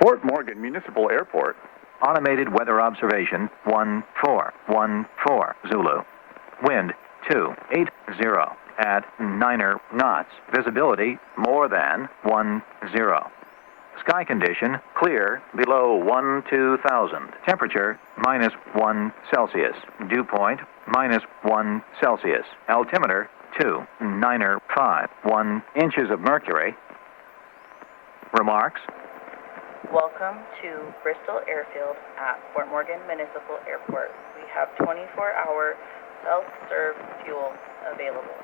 Fort Morgan Municipal Airport. Automated weather observation 1414 Zulu. Wind 280 at 9 knots. Visibility more than 10. Sky condition clear below 12,000. Temperature -1 Celsius. Dew point -1 Celsius. Altimeter 295 inches of mercury. Remarks? Welcome to Bristol Airfield at Fort Morgan Municipal Airport. We have 24-hour self-serve fuel available.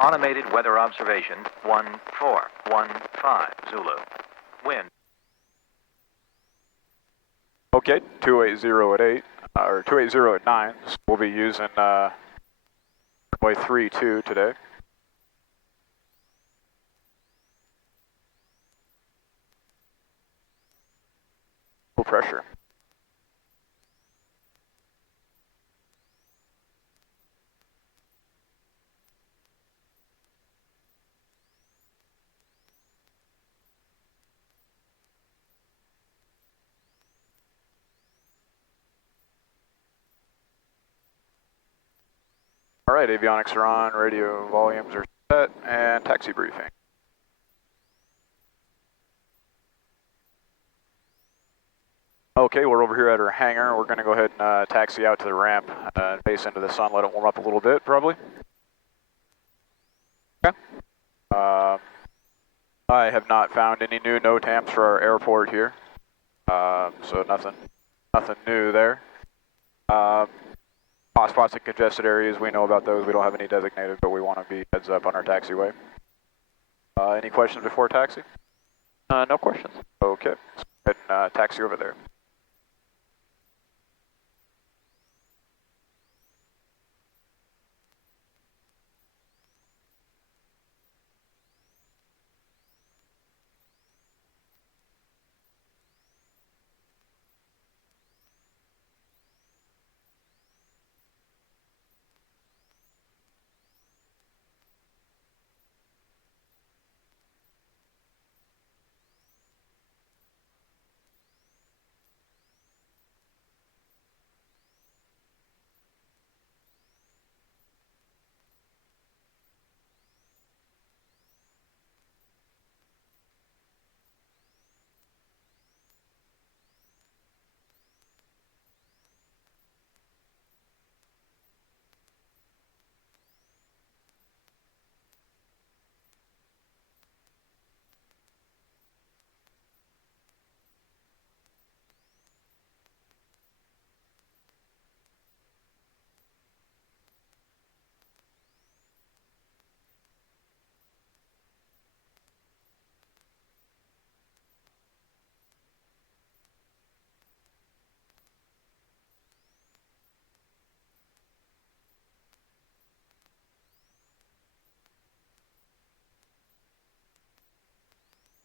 Automated weather observation 1415 Zulu. Wind. Okay, 280 at 8, or 280 at 9. We'll be using runway 32 today. Full pressure. All right, avionics are on, radio volumes are set, and taxi briefing. Okay, we're over here at our hangar. We're going to go ahead and taxi out to the ramp and face into the sun, let it warm up a little bit, probably. Okay. I have not found any new NOTAMs for our airport here, so nothing new there. Hotspots and congested areas, we know about those. We don't have any designated, but we want to be heads up on our taxiway. Any questions before taxi? No questions. Okay, let's go ahead and taxi over there.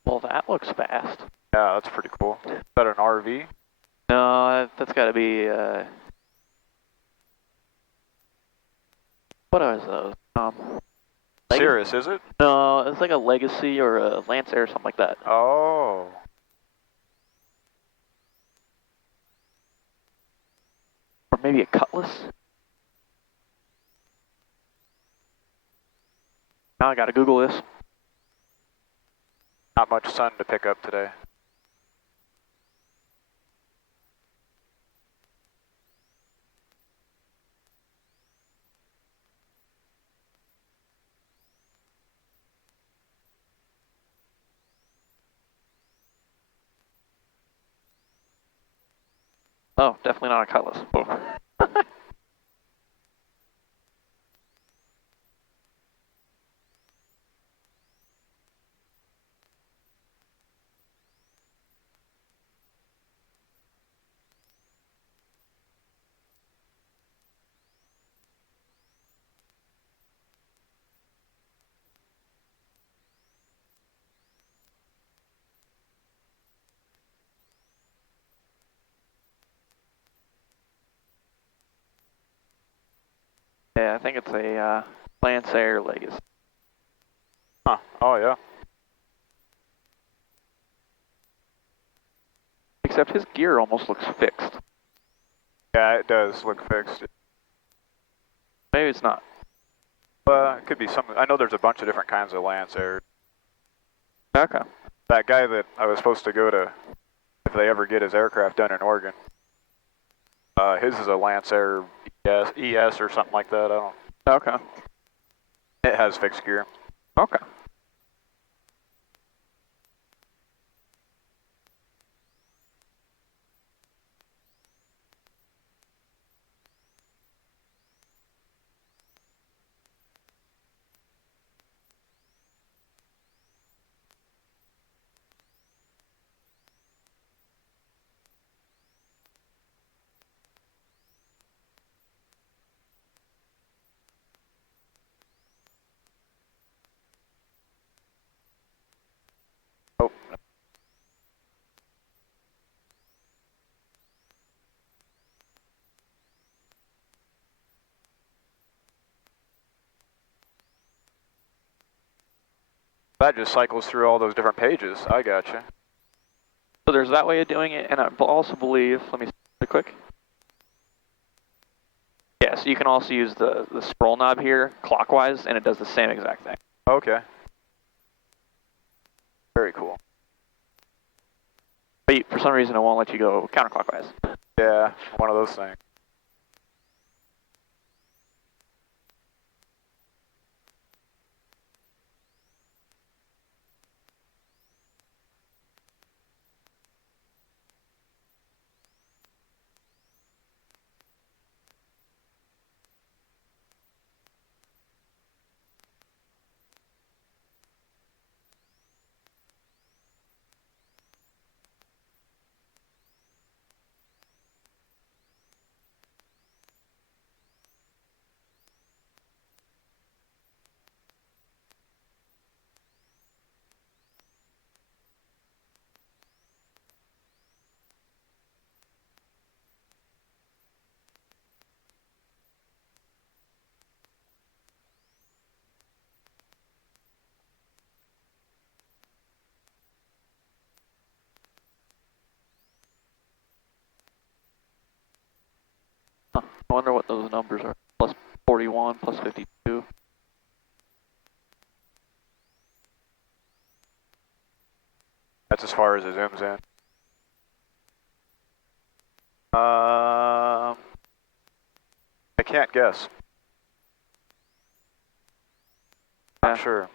Well, that looks fast. Yeah, that's pretty cool. Is that an RV? No, that's got to be, what are those? Cirrus, is it? No, it's like a Legacy or a Lancer or something like that. Oh. Or maybe a Cutlass. Now I got to Google this. Not much sun to pick up today. Oh, definitely not a Cutlass. Oh. Yeah, I think it's a Lance Air Legacy. Huh, oh yeah. Except his gear almost looks fixed. Yeah, it does look fixed. Maybe it's not. It could be some, I know there's a bunch of different kinds of Lance Air. Okay. That guy that I was supposed to go to, if they ever get his aircraft done in Oregon, his is a Lance Air ES or something like that, I don't. Okay. It has fixed gear. Okay. Oh, that just cycles through all those different pages. I gotcha. So there's that way of doing it, and I also believe, let me see real quick. Yeah, so you can also use the scroll knob here clockwise, and it does the same exact thing. Okay. Very cool. But for some reason, it won't let you go counterclockwise. Yeah, one of those things. Huh. I wonder what those numbers are. Plus 41, plus 52. That's as far as it zooms in. I can't guess. Not sure.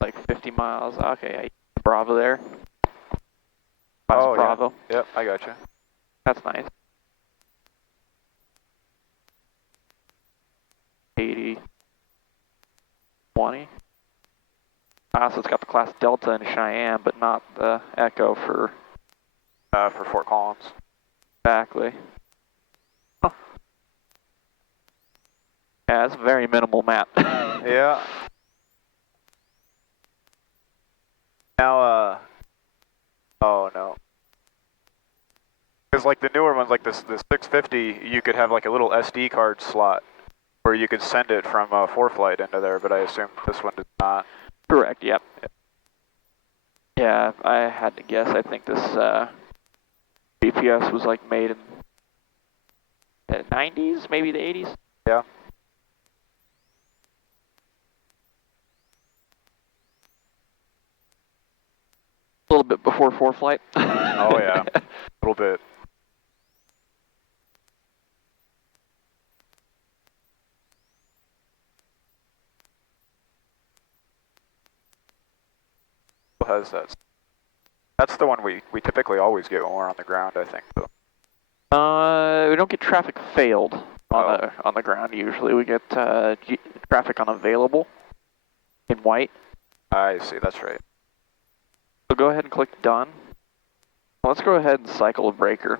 Like 50 miles. Okay, Bravo there. Oh, Bravo. yeah. Yep, I gotcha. That's nice. 80. 20. So it's got the class Delta in Cheyenne, but not the Echo for For Fort Collins. Exactly. Huh. Yeah, it's a very minimal map. Yeah. Now, oh no. Because like the newer ones, like the 650, you could have like a little SD card slot where you could send it from ForeFlight into there, but I assume this one does not. Correct, yep. Yeah, I had to guess. I think this GPS was like made in the 90s, maybe the 80s. Yeah. A little bit before ForeFlight. Oh yeah, a little bit. Has that? That's the one we typically always get when we're on the ground, I think. Though. We don't get traffic failed on the ground usually. We get traffic unavailable in white. I see. That's right. So go ahead and click done. Let's go ahead and cycle a breaker.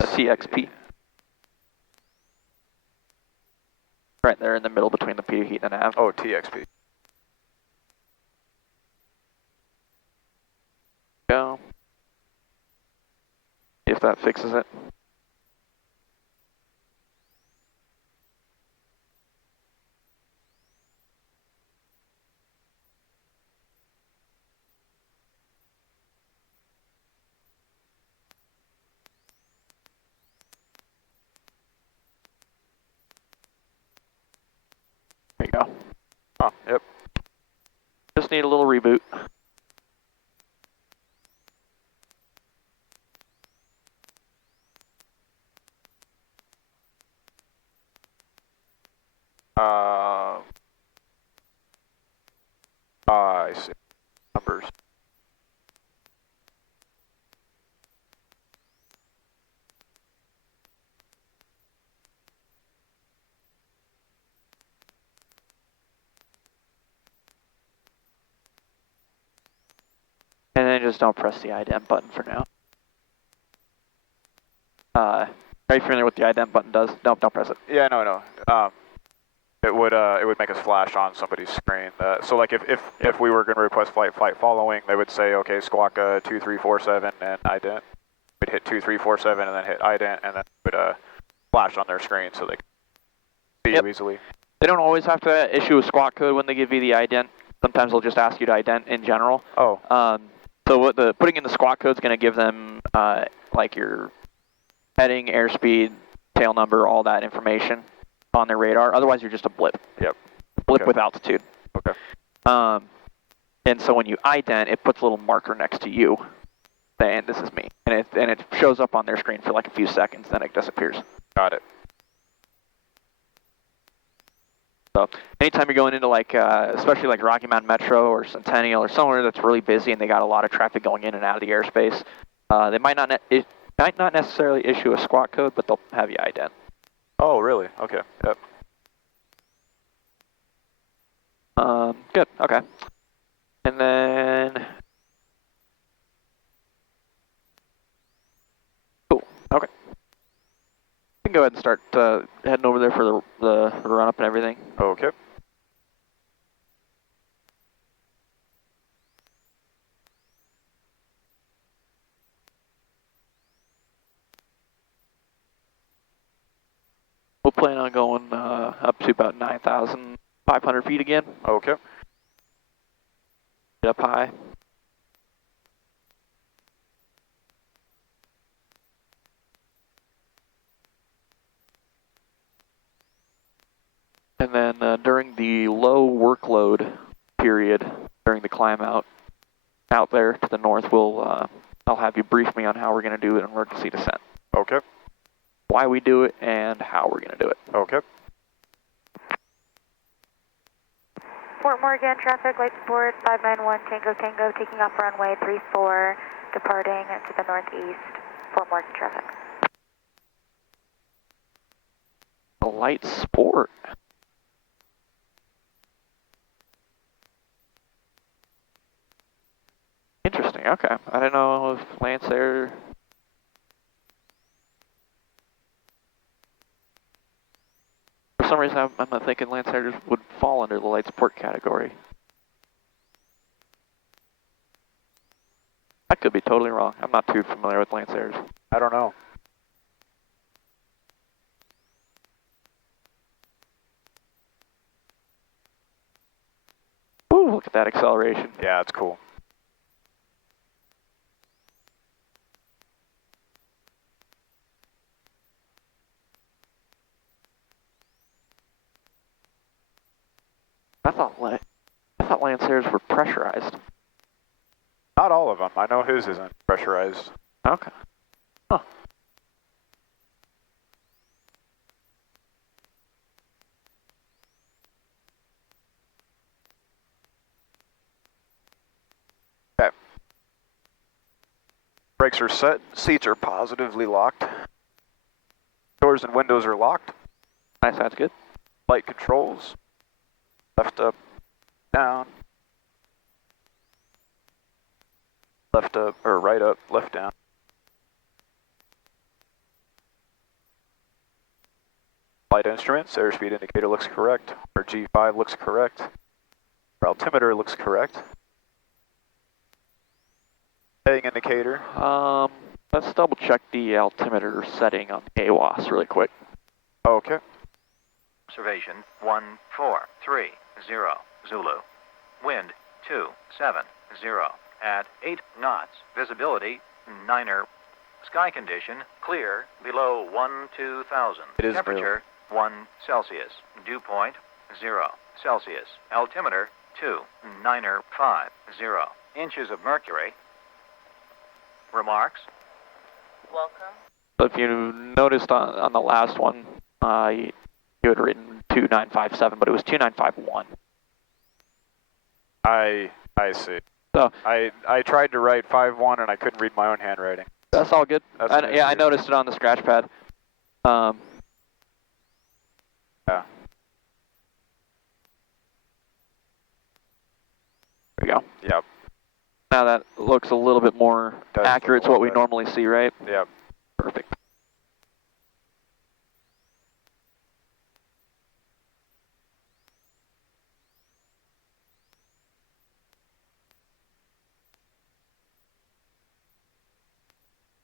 A CXP. Right there in the middle between the P heat and the nav. Oh, TXP. that fixes it. There you go. Oh, yep. Just need a little reboot. I see. Numbers. And then just don't press the ident button for now. Are you familiar with what the ident button does? Don't press it. Yeah, no. It would make us flash on somebody's screen. So like if we were going to request flight following, they would say, okay, squawk 2347 and ident. We'd hit 2347 and then hit ident, and then it would flash on their screen so they can see you easily. They don't always have to issue a squawk code when they give you the ident. Sometimes they'll just ask you to ident in general. Oh. So what putting in the squawk code is going to give them like your heading, airspeed, tail number, all that information on their radar. Otherwise, you're just a blip. Yep. Blip with altitude. Okay. And so when you ident, it puts a little marker next to you saying this is me, and it shows up on their screen for like a few seconds, then it disappears. Got it. So anytime you're going into like, especially like Rocky Mountain Metro or Centennial or somewhere that's really busy and they got a lot of traffic going in and out of the airspace, they might not necessarily issue a squawk code, but they'll have you ident. Oh, really? Okay. Yep. Good. Okay. And then, cool. Okay. You can go ahead and start heading over there for the run up and everything. Okay. We'll plan on going up to about 9,500 feet again. Okay. Get up high. And then during the low workload period, during the climb out there to the north, I'll have you brief me on how we're going to do an emergency descent. Okay. Why we do it and how we're going to do it. Okay. Fort Morgan, traffic light support 591 Tango, taking off runway 34, departing to the northeast, Fort Morgan traffic. A light sport. Interesting, okay. I don't know if Lance Air... For some reason, I'm not thinking Lance Air just would fall under the light support category. I could be totally wrong. I'm not too familiar with Lance Airs. I don't know. Ooh, look at that acceleration. Yeah, it's cool. I thought Lance Airs were pressurized. Not all of them. I know his isn't pressurized. Okay. Huh. Okay. Brakes are set. Seats are positively locked. Doors and windows are locked. Nice, that's good. Light controls. Left up, down. Left up, or right up, left down. Flight instruments, airspeed indicator looks correct. Our G5 looks correct. Our altimeter looks correct. Heading indicator. Let's double check the altimeter setting on the AWAS really quick. Okay. Observation 143 Zulu. Wind 270 at 8 knots. Visibility 9er. Sky condition clear below 12,000. It is Temperature 1 Celsius. Dew point 0 Celsius. Altimeter 2,950 inches of mercury. Remarks? Welcome. So if you noticed on the last one, you had written 2957, but it was 2951. I see. So I tried to write 5-1 and I couldn't read my own handwriting. that's all good. That's an Yeah, I issue. noticed it on the scratch pad. Yeah. There we go. Yep. Now that looks a little bit more Does accurate look a to what we little normally see, right? Yep. Perfect.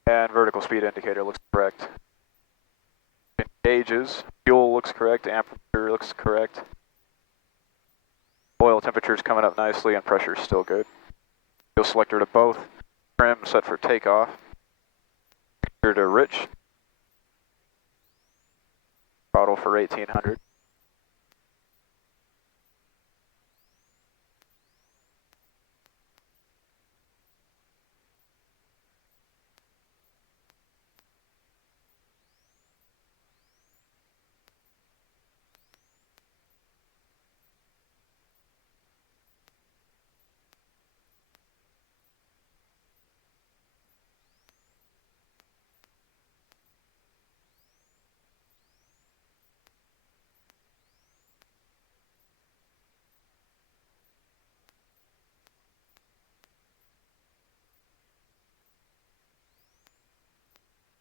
And vertical speed indicator looks correct. Gauges, fuel looks correct, amperature looks correct. Oil temperature is coming up nicely and pressure is still good. Fuel selector to both. Trim set for takeoff. Here to rich. Throttle for 1800.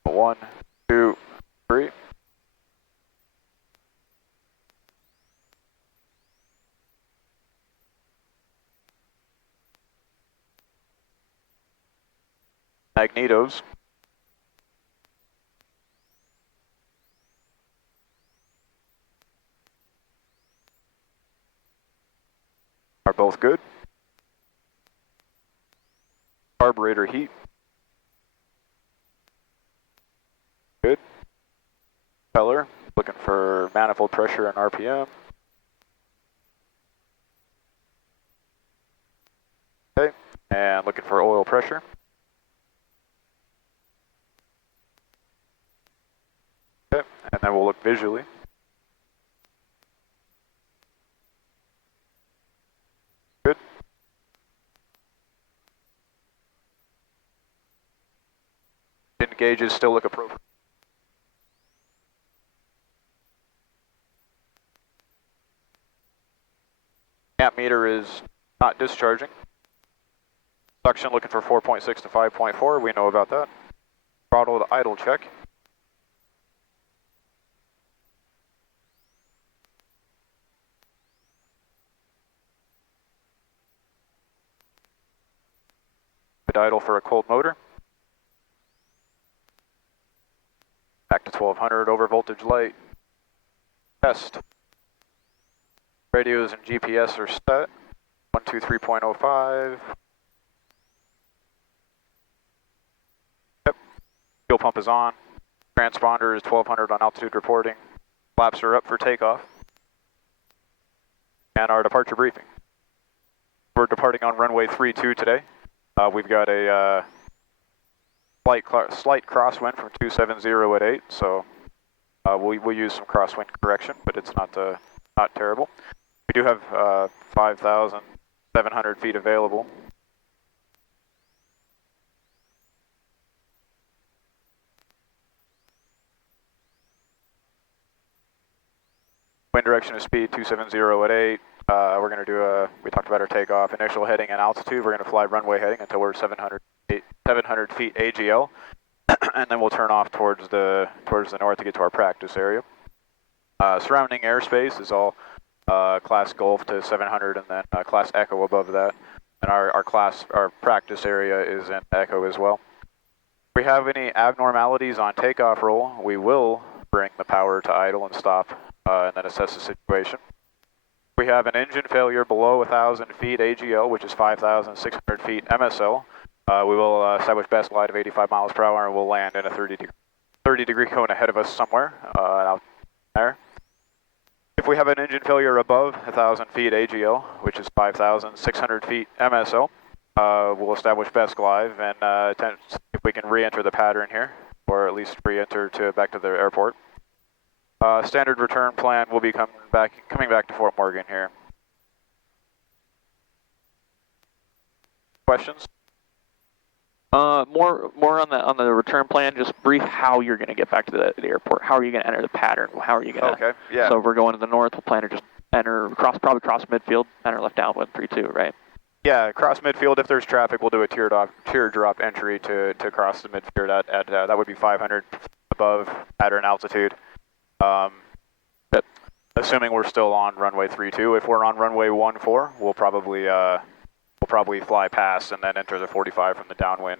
One, two, three. Magnetos. Are both good. Carburetor heat. Good. Propeller, looking for manifold pressure and RPM. Okay, and looking for oil pressure. Okay, and then we'll look visually. Good. Gauges still look appropriate. Amp meter is not discharging. Suction looking for 4.6 to 5.4. We know about that. Throttle to idle check. Hit idle for a cold motor. Back to 1200 over voltage light. Test. Radios and GPS are set. 123.05. Yep. Fuel pump is on. Transponder is 1200 on altitude reporting. Flaps are up for takeoff. And our departure briefing. We're departing on runway 32 today. We've got a slight crosswind from 270 at 8, so we'll use some crosswind correction, but it's not terrible. We do have 5,700 feet available. Wind direction is speed 270 at 8. We're going to do we talked about our takeoff, initial heading and altitude. We're going to fly runway heading until we're 700 feet AGL, and then we'll turn off towards the north to get to our practice area. Surrounding airspace is all class Golf to 700 and then class Echo above that. And our practice area is in Echo as well. we have any abnormalities on takeoff roll, we will bring the power to idle and stop and then assess the situation. We have an engine failure below 1,000 feet AGL, which is 5,600 feet MSL. We will establish best glide of 85 miles per hour and we'll land in a 30 degree cone ahead of us somewhere out there. If we have an engine failure above 1,000 feet AGL, which is 5,600 feet MSL, we'll establish best glide and see if we can re-enter the pattern here, or at least re-enter back to the airport. Standard return plan will be coming back to Fort Morgan here. Questions? More on the return plan. Just brief how you're going to get back to the airport. How are you going to enter the pattern? How are you going to? Okay. Yeah. So if we're going to the north, we'll plan to just probably cross midfield, enter left downwind 32, right? Yeah, cross midfield. If there's traffic, we'll do a teardrop entry to cross the midfield at that would be 500 above pattern altitude. But assuming we're still on runway 32, if we're on runway 14, we'll probably fly past and then enter the 45 from the downwind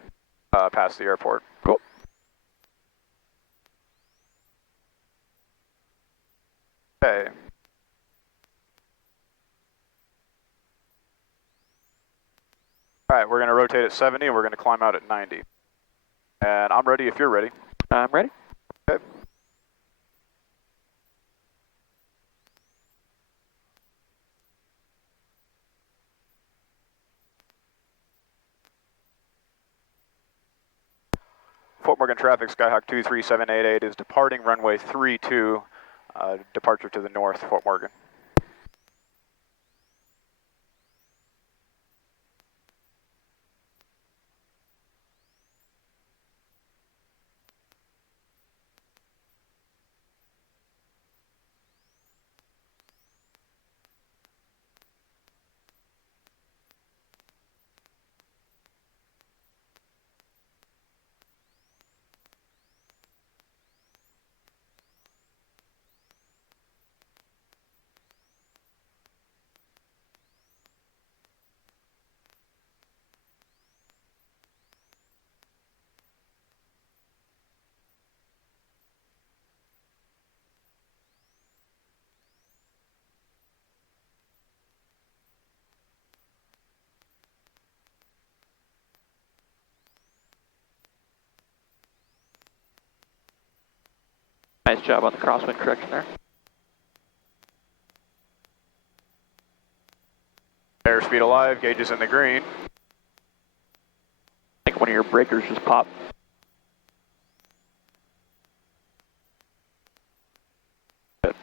past the airport. Cool. Okay. All right, we're going to rotate at 70 and we're going to climb out at 90. And I'm ready if you're ready. I'm ready. Okay. Fort Morgan traffic, Skyhawk 23788 is departing runway 32, departure to the north, Fort Morgan. Nice job on the crosswind correction there. Airspeed alive, gauges in the green. I think one of your breakers just popped. Good.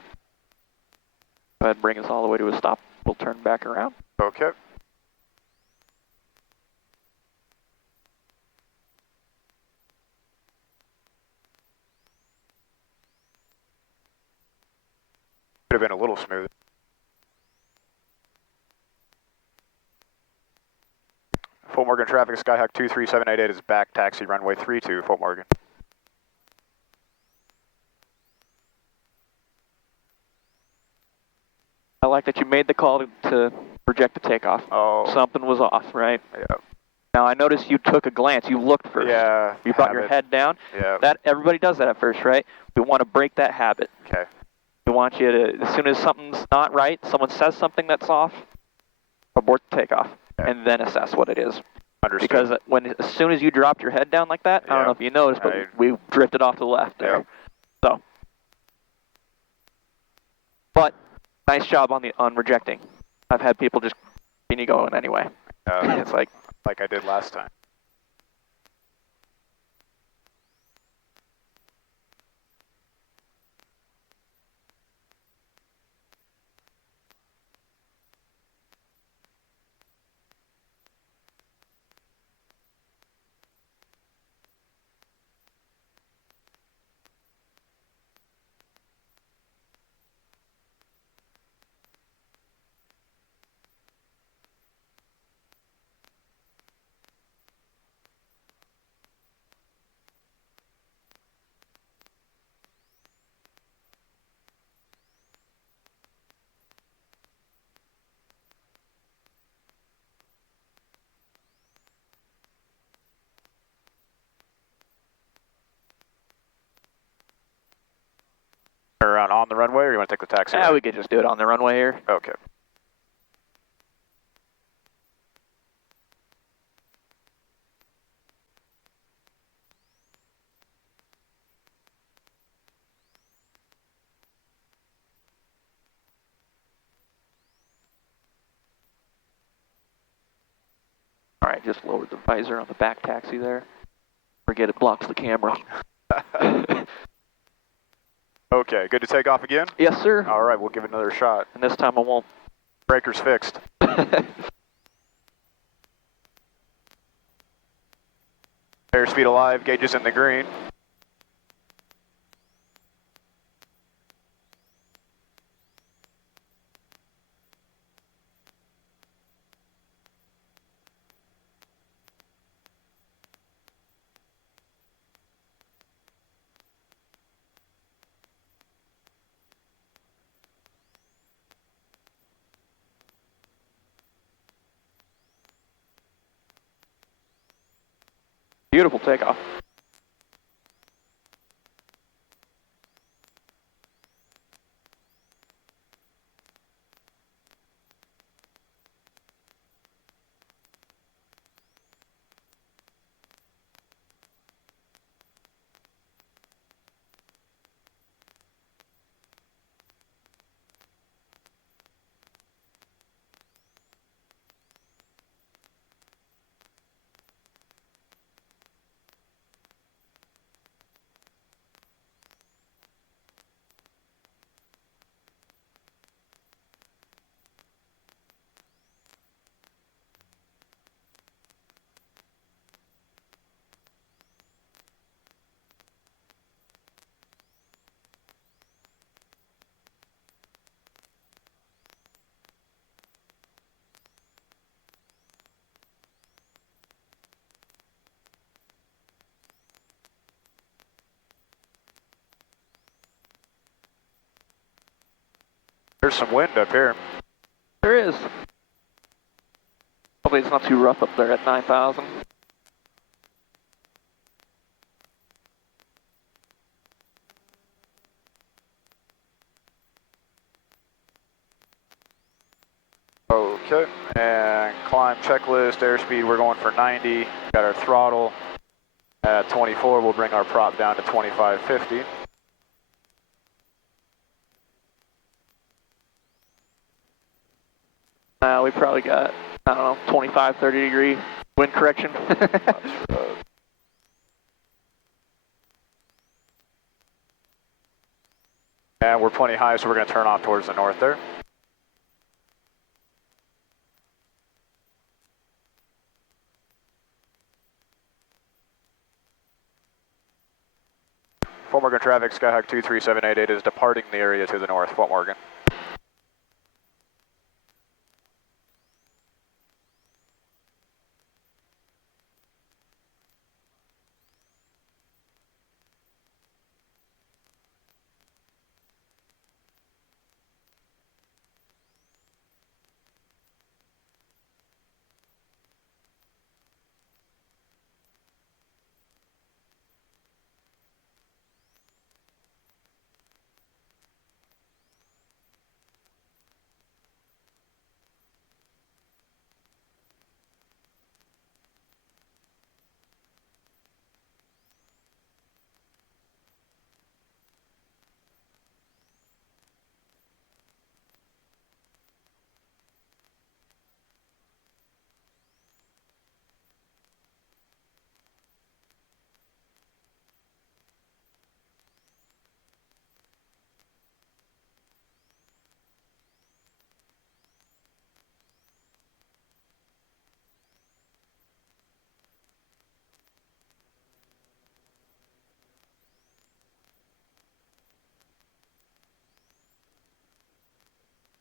Go ahead and bring us all the way to a stop. We'll turn back around. Okay. Could have been a little smoother. Fort Morgan traffic, Skyhawk 23788 is back, taxi runway 32, Fort Morgan. I like that you made the call to reject the takeoff. Oh. Something was off, right? Yeah. Now I noticed you took a glance. You looked first. Yeah. You brought your head down. Yeah. That everybody does that at first, right? We want to break that habit. Okay. We want you to, as soon as something's not right, someone says something that's off, abort the takeoff, Okay. and then assess what it is. Understood. Because as soon as you dropped your head down like that, I don't know if you noticed, but we drifted off to the left there. Yeah. So, but nice job on rejecting. I've had people just continue going anyway. It's like I did last time. take the taxiway? Yeah, we could just do it on the runway here. Okay. All right, just lowered the visor on the back taxi there. Forget it blocks the camera. Okay, good to take off again? Yes, sir. All right, we'll give it another shot. And this time I won't. Breaker's fixed. Airspeed alive, gauges in the green. Beautiful takeoff. There's some wind up here. There is. Hopefully it's not too rough up there at 9,000. Okay, and climb checklist, airspeed, we're going for 90. Got our throttle at 24. We'll bring our prop down to 2550. We probably got, I don't know, 25, 30 degree wind correction. And we're plenty high, so we're going to turn off towards the north there. Fort Morgan traffic, Skyhawk 23788 is departing the area to the north, Fort Morgan.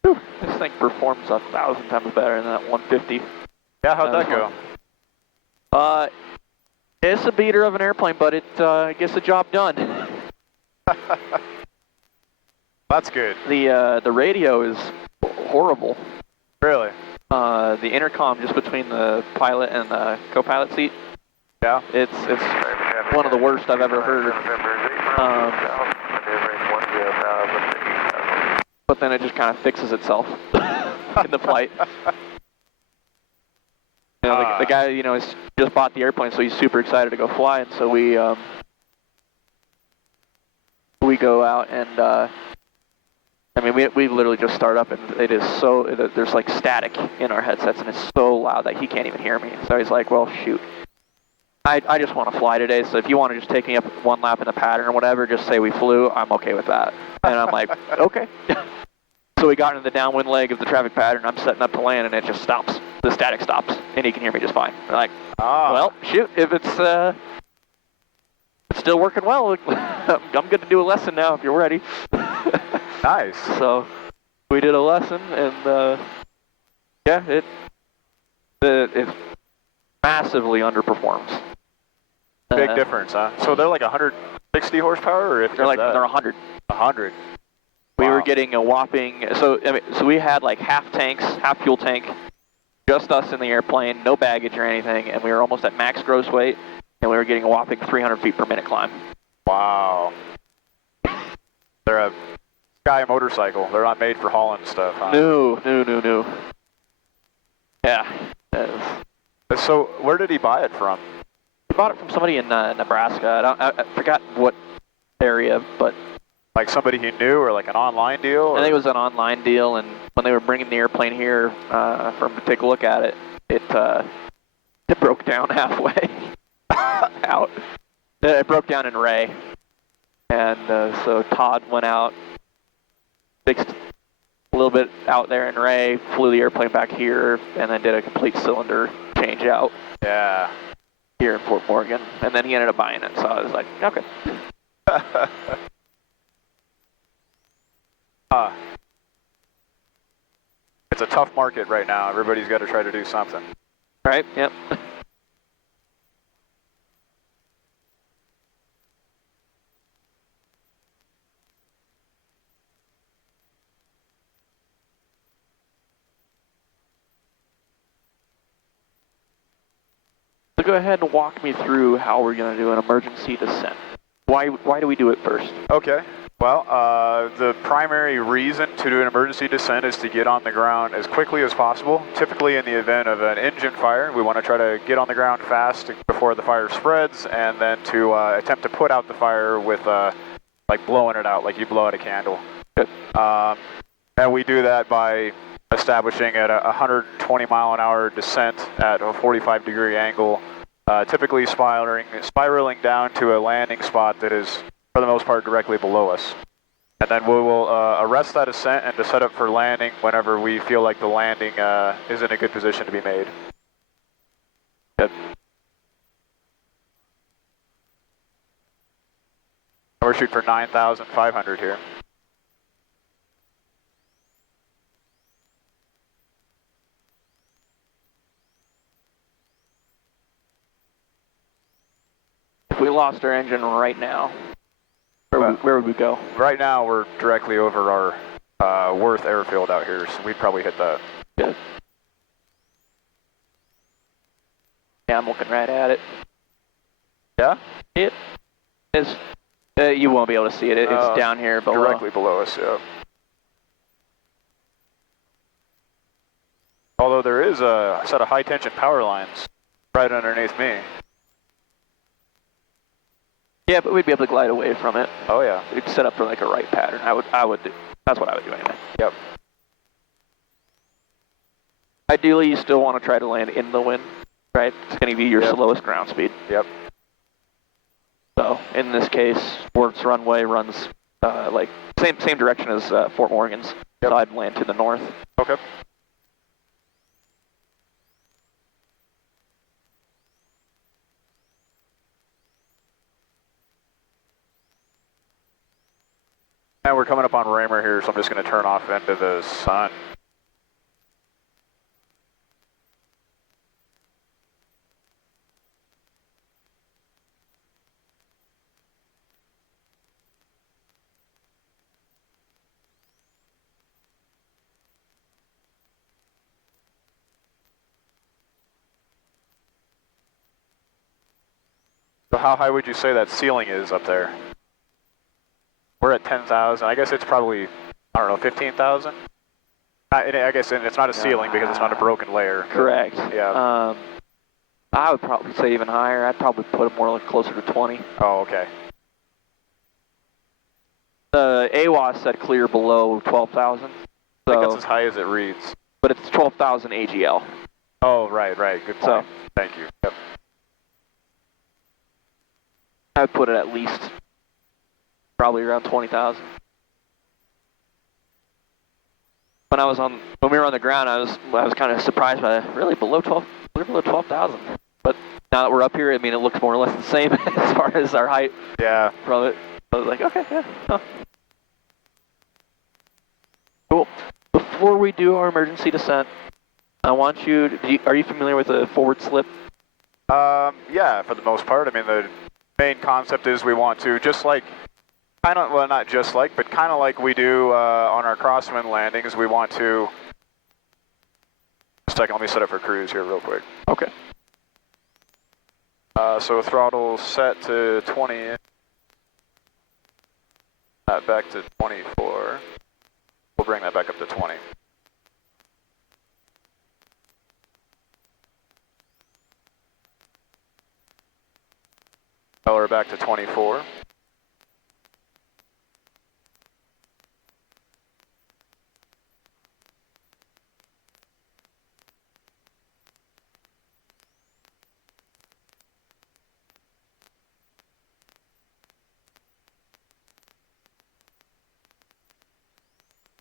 Whew, this thing performs 1,000 times better than that 150. Yeah, how'd that go? It's a beater of an airplane, but it gets the job done. That's good. The radio is horrible. Really? The intercom just between the pilot and the co-pilot seat. Yeah. It's one of the worst I've ever heard. but then it just kind of fixes itself in the flight. You know, the guy, you know, has just bought the airplane, so he's super excited to go fly, and so we go out and, I mean, we literally just start up, and it is so, there's like static in our headsets, and it's so loud that he can't even hear me. So he's like, well, shoot. I just want to fly today, so if you want to just take me up one lap in the pattern or whatever, just say we flew, I'm okay with that. And I'm like, okay. So we got into the downwind leg of the traffic pattern, I'm setting up to land, and it just stops. The static stops, and he can hear me just fine. We're like, well, shoot, if it's still working well, I'm good to do a lesson now if you're ready. Nice. So we did a lesson, and yeah, it massively underperforms. Big difference, huh? So they're like 160 horsepower, or if they're 100. 100. We Wow. were getting a whopping. So I mean, so we had like half fuel tank, just us in the airplane, no baggage or anything, and we were almost at max gross weight, and we were getting a whopping 300 feet per minute climb. Wow. They're a Sky motorcycle. They're not made for hauling stuff, huh? No. Yeah. So where did he buy it from? He bought it from somebody in Nebraska. I forgot what area, but Like somebody he knew, or like an online deal? Or? I think it was an online deal, and when they were bringing the airplane here for him to take a look at it, it broke down halfway out. It broke down in Ray, and so Todd went out, fixed a little bit out there in Ray, flew the airplane back here, and then did a complete cylinder change out. Yeah. Here in Fort Morgan, and then he ended up buying it, so I was like, okay. It's a tough market right now. Everybody's got to try to do something. Right, yep. So go ahead and walk me through how we're going to do an emergency descent. Why do we do it first? Okay. Well, the primary reason to do an emergency descent is to get on the ground as quickly as possible. Typically in the event of an engine fire, we want to try to get on the ground fast before the fire spreads, and then to attempt to put out the fire with like blowing it out, like you blow out a candle. Good. And we do that by establishing at a 120 mile an hour descent at a 45-degree angle, typically spiraling down to a landing spot that is, for the most part, directly below us. And then we will arrest that ascent and to set up for landing whenever we feel like the landing is in a good position to be made. Good. We're shooting for 9,500 here. If we lost our engine right now, where would we go? Right now, we're directly over our Worth airfield out here, so we'd probably hit that. Good. Yeah, I'm looking right at it. Yeah? It is. You won't be able to see it. It's down here below. Directly below us, yeah. Although there is a set of high-tension power lines right underneath me. Yeah, but we'd be able to glide away from it. Oh yeah. We'd set up for like a right pattern. I would do. That's what I would do anyway. Yep. Ideally, you still want to try to land in the wind, right? It's going to be your slowest ground speed. Yep. So in this case, Worth's runway runs like same direction as Fort Morgan's. Yep. So I'd land to the north. Okay. And we're coming up on Raymer here, so I'm just going to turn off into the sun. So how high would you say that ceiling is up there? We're at 10,000. I guess it's probably I don't know, 15,000? I guess it's not a ceiling because it's not a broken layer. Correct. Yeah. I would probably say even higher. I'd probably put it more like closer to 20. Oh, okay. The AWAS said clear below 12,000. I think that's as high as it reads. But it's 12,000 AGL. Oh, right. Good point. So, thank you. Yep. I'd put it at least probably around 20,000. When we were on the ground, I was kind of surprised by that. Really below 12,000. But now that we're up here, I mean, it looks more or less the same as far as our height. Yeah. From it. I was like, okay, yeah. Huh. Cool. Before we do our emergency descent, I want you to, are you familiar with a forward slip? Yeah, for the most part. I mean, the main concept is we want to, just like, well, not just like, but kind of like we do on our crosswind landings, we want to, just a second, let me set up for cruise here real quick. Okay. So throttle set to 20, that back to 24. We'll bring that back up to 20. Color back to 24.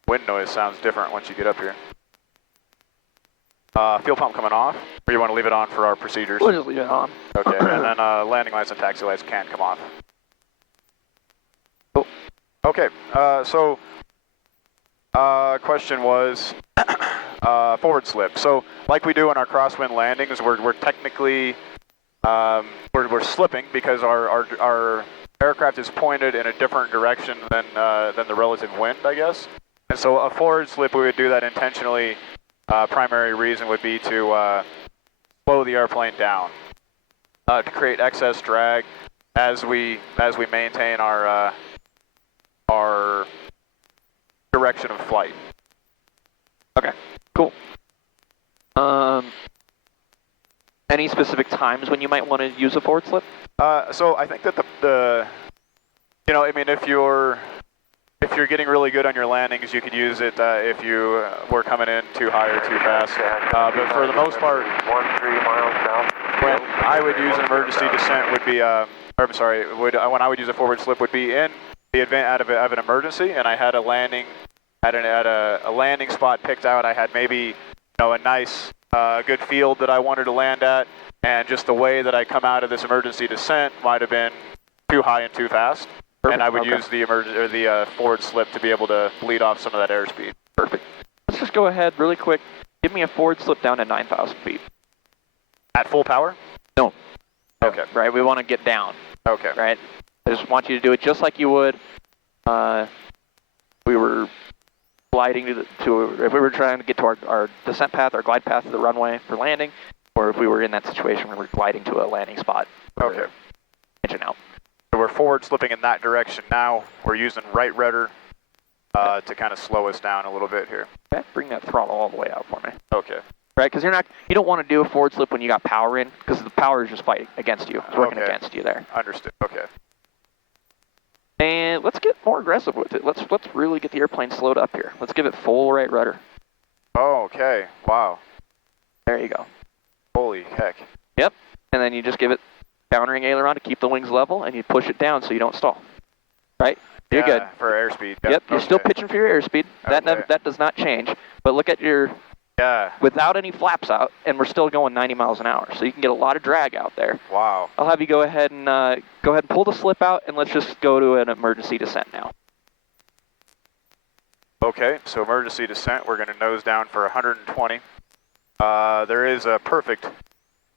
Wind noise sounds different once you get up here. Fuel pump coming off, or you want to leave it on for our procedures? We'll just leave it on. Okay, and then landing lights and taxi lights can't come off. Cool. Okay, question was forward slip. So like we do in our crosswind landings, we're technically, we're slipping because our aircraft is pointed in a different direction than the relative wind, I guess. And so a forward slip, we would do that intentionally. Primary reason would be to slow the airplane down, to create excess drag as we maintain our direction of flight. Okay, cool. Any specific times when you might want to use a forward slip? So I think that the you know, I mean, if you're getting really good on your landings, you could use it if you were coming in too high or too fast. But for the most part, 13 miles south. when I would use an emergency descent would be, when I would use a forward slip would be in the event out of an emergency, and I had a landing, at a landing spot picked out. I had maybe a nice good field that I wanted to land at, and just the way that I come out of this emergency descent might have been too high and too fast. Perfect. And I would use the forward slip to be able to bleed off some of that airspeed. Perfect. Let's just go ahead really quick. Give me a forward slip down to 9,000 feet. At full power? No. Okay. Right, we want to get down. Okay. Right? I just want you to do it just like you would. We were gliding if we were trying to get to our descent path, our glide path to the runway for landing, or if we were in that situation where we're gliding to a landing spot. Okay. Engine out. So we're forward slipping in that direction now. We're using right rudder to kind of slow us down a little bit here. Okay, bring that throttle all the way out for me. Okay. Right, because you don't want to do a forward slip when you got power in, because the power is just fighting against you. It's working against you there. Understood. Okay. And let's get more aggressive with it. Let's really get the airplane slowed up here. Let's give it full right rudder. Oh, okay. Wow. There you go. Holy heck. Yep. And then you just give it countering aileron to keep the wings level, and you push it down so you don't stall. Right? You're good. For airspeed. Yep. You're still pitching for your airspeed. That does not change. But look at your without any flaps out, and we're still going 90 miles an hour, so you can get a lot of drag out there. Wow. I'll have you go ahead and pull the slip out, and let's just go to an emergency descent now. Okay, so emergency descent, we're going to nose down for 120. There is a perfect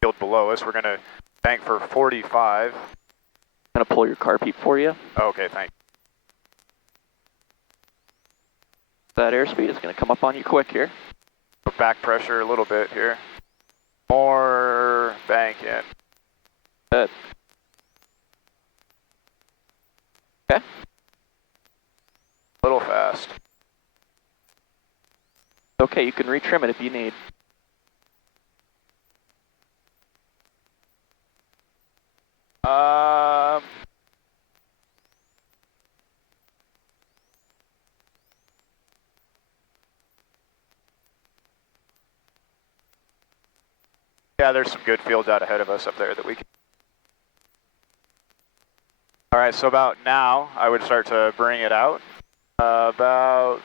field below us. We're going to bank for 45. I'm going to pull your car peep for you. Okay, thank you. That airspeed is going to come up on you quick here. Back pressure a little bit here. More bank in. Good. Okay. A little fast. Okay, you can retrim it if you need. Yeah, there's some good fields out ahead of us up there that we can. All right, so about now, I would start to bring it out. About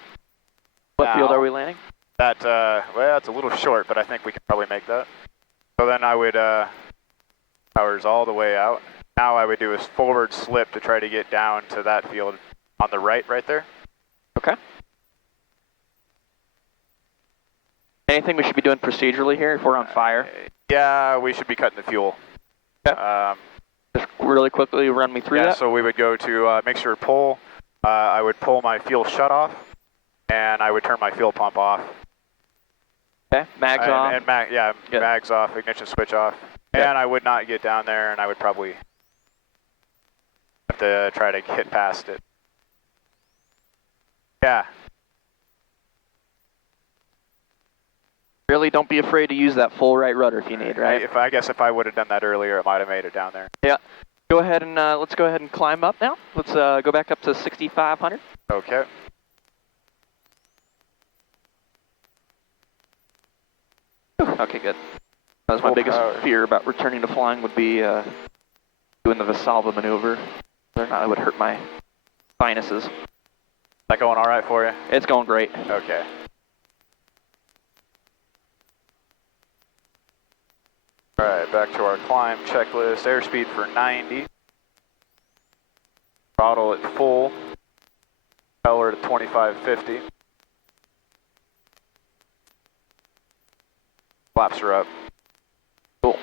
What now, field are we landing? That, well, it's a little short, but I think we can probably make that. So then I would, powers all the way out. Now I would do a forward slip to try to get down to that field on the right there. Okay. Anything we should be doing procedurally here if we're on fire? Yeah, we should be cutting the fuel. Okay. Just really quickly run me through Yeah, that. so we would go to make sure pull. I would pull my fuel shutoff, and I would turn my fuel pump off. Okay, mags off. And mags off, ignition switch off. Good. And I would not get down there, and I would probably have to try to hit past it. Yeah. Really, don't be afraid to use that full right rudder if you need, right? I guess if I would have done that earlier, it might have made it down there. Yeah. Go ahead and let's go ahead and climb up now. Let's go back up to 6,500. Okay. Okay, good. That was my Full biggest power. fear about returning to flying would be doing the Valsalva maneuver. Whether or not it would hurt my sinuses. That going all right for you? It's going great. Okay. All right, back to our climb checklist. Airspeed for 90. Throttle at full. Propeller to 2550. Flaps are up. Cool.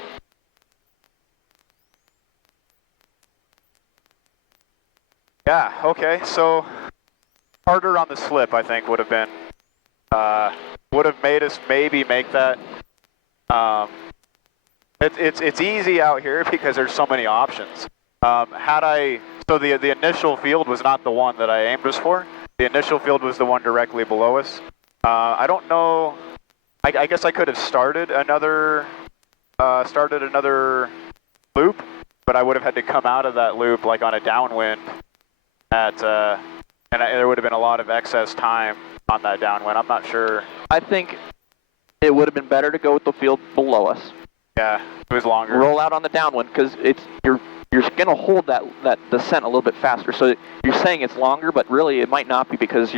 Yeah, okay, so harder on the slip, I think, would have been, would have made us maybe make that. It's easy out here because there's so many options. So the initial field was not the one that I aimed us for. The initial field was the one directly below us. I don't know, I guess I could have started another loop, but I would have had to come out of that loop like on a downwind and there would have been a lot of excess time on that downwind. I'm not sure. I think it would have been better to go with the field below us. Yeah, it was longer. Roll out on the downwind because you're going to hold that descent a little bit faster. So you're saying it's longer, but really it might not be because